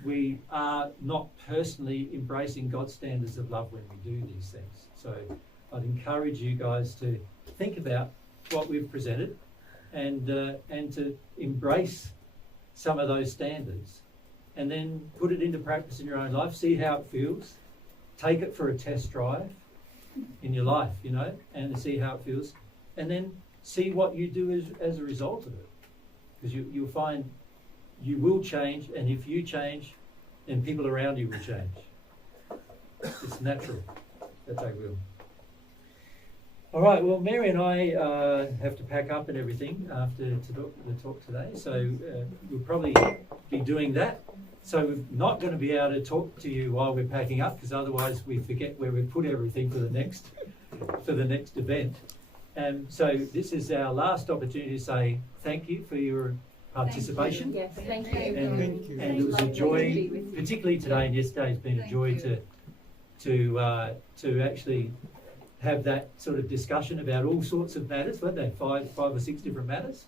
we are not personally embracing God's standards of love when we do these things. So I'd encourage you guys to think about what we've presented and to embrace some of those standards, and then put it into practice in your own life. See how it feels. Take it for a test drive in your life, and see how it feels, and then see what you do as a result of it. Because you'll find you will change, and if you change, then people around you will change. It's natural that they will. All right, well, Mary and I have to pack up and everything after the talk today, so we'll probably be doing that. So we're not going to be able to talk to you while we're packing up, because otherwise we forget where we put everything for the next event. And so this is our last opportunity to say thank you for your participation. Yes, thank you. And it was a joy, particularly today and yesterday, it's been a joy to actually have that sort of discussion about all sorts of matters, weren't they? Five or six different matters.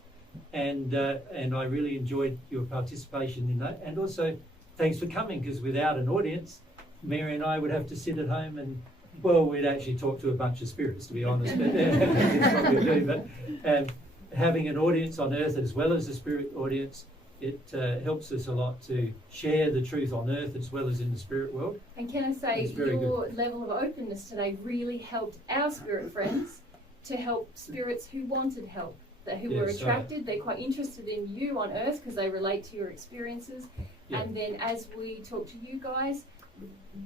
And I really enjoyed your participation in that. And also, thanks for coming, because without an audience, Mary and I would have to sit at home and, well, we'd actually talk to a bunch of spirits, to be honest. But that's what we do. But having an audience on earth as well as a spirit audience, it helps us a lot to share the truth on earth as well as in the spirit world. And can I say, It's very your level of openness today really helped our spirit friends to help spirits who wanted help, who were Yes, attracted. They're quite interested in you on earth because they relate to your experiences. Yeah. And then as we talk to you guys,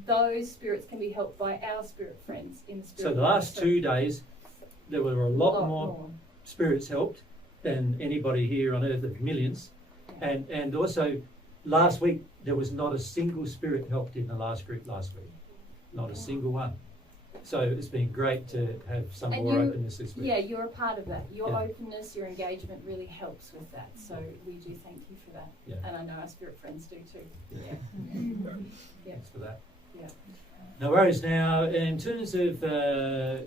those spirits can be helped by our spirit friends in the spirit So the world. last 2 days, there were a lot more spirits helped than anybody here on earth, of millions. And also, last week, there was not a single spirit helped in the last group last week. Not a single one. So it's been great to have some And more openness this week. Yeah, you're a part of that. Your Yeah. openness, your engagement really helps with that. So we do thank you for that. Yeah. And I know our spirit friends do too. Yeah. Yeah. Thanks for that. Yeah. No worries. Now, in terms of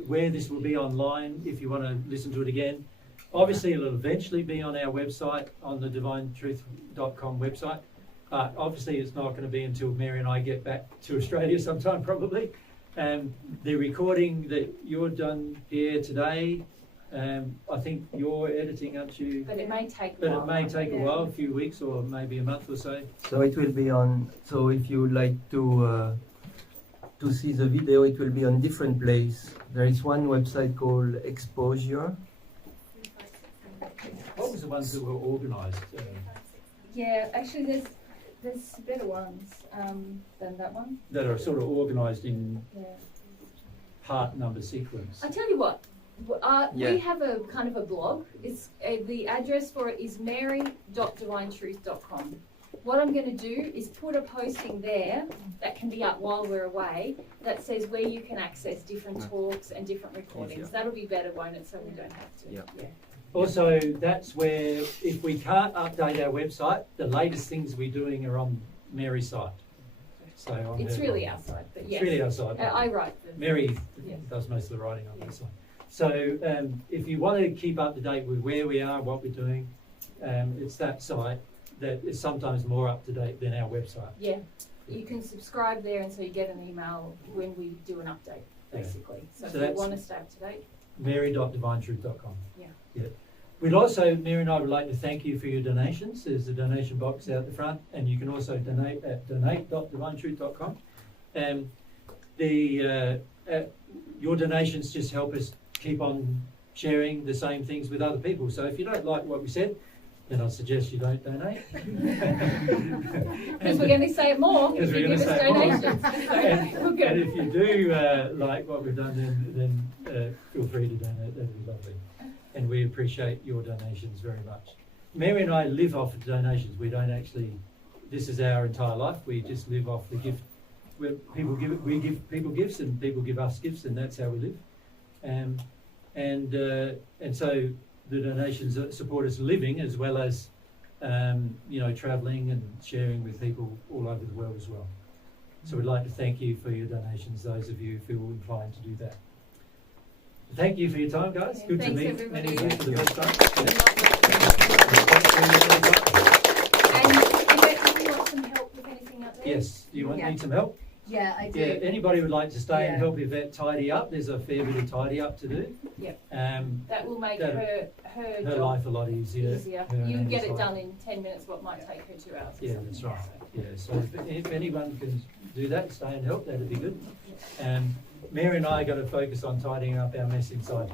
where this will be online, if you want to listen to it again, obviously it'll eventually be on our website, on the divinetruth.com website. But obviously it's not going to be until Mary and I get back to Australia sometime probably. The recording that you're done here today, I think you're editing, aren't you? But it may take a But while. it may take a while, a few weeks or maybe a month or so. So it will be on. So if you would like to see the video, it will be on different place. There is one website called Exposure. What was the ones that were organised? Yeah, actually there's better ones than that one. That are sort of organised in Yeah. part number sequence. I tell you what, Yeah. we have a kind of a blog. It's the address for it is mary.divinetruth.com. What I'm going to do is put a posting there that can be up while we're away that says where you can access different talks and different recordings. Easier. That'll be better, won't it? So we don't have to. Yeah. Also, that's where, if we can't update our website, the latest things we're doing are on Mary's site. So on It's her really blog. our site, but It's yes. really our site. I write the Mary Yeah. does most of the writing on Yeah. that site. So if you want to keep up to date with where we are, what we're doing, it's that site that is sometimes more up to date than our website. Yeah, you can subscribe there, and so you get an email when we do an update, basically. So, So if you that's- want to stay up to date, Mary.divinetruth.com. Yeah. We'd also, Mary and I would like to thank you for your donations. There's a donation box out the front, and you can also donate at donate.divinetruth.com. Your donations just help us keep on sharing the same things with other people. So if you don't like what we said, then I suggest you don't donate. because we're going to say it more if Because you we're give gonna us say it more. donations. So we're good. And if you do like what we've done, then feel free to donate. That'd be lovely. And we appreciate your donations very much. Mary and I live off of donations. We don't actually. This is our entire life. We just live off the gift. Where people give, we give people gifts, and people give us gifts, and that's how we live. And so the donations support us living as well as travelling and sharing with people all over the world as well. So we'd like to thank you for your donations, those of you who feel inclined to do that. Thank you for your time, guys. Yeah, Good to thanks, meet everybody. many of you for the first time. And you want some help with anything out there? Yes, do you need some help? Yeah, I do. Yeah, anybody would like to stay and Yeah. help Yvette tidy up, there's a fair bit of tidy up to do. Yep. That That will make That- her her job life a lot easier. easier. Her You and get his it life. done in 10 minutes what might take her 2 hours. or Yeah, something. that's right. Yeah, so if anyone can do that, stay and help, that'd be good. Mary and I are going to focus on tidying up our mess inside.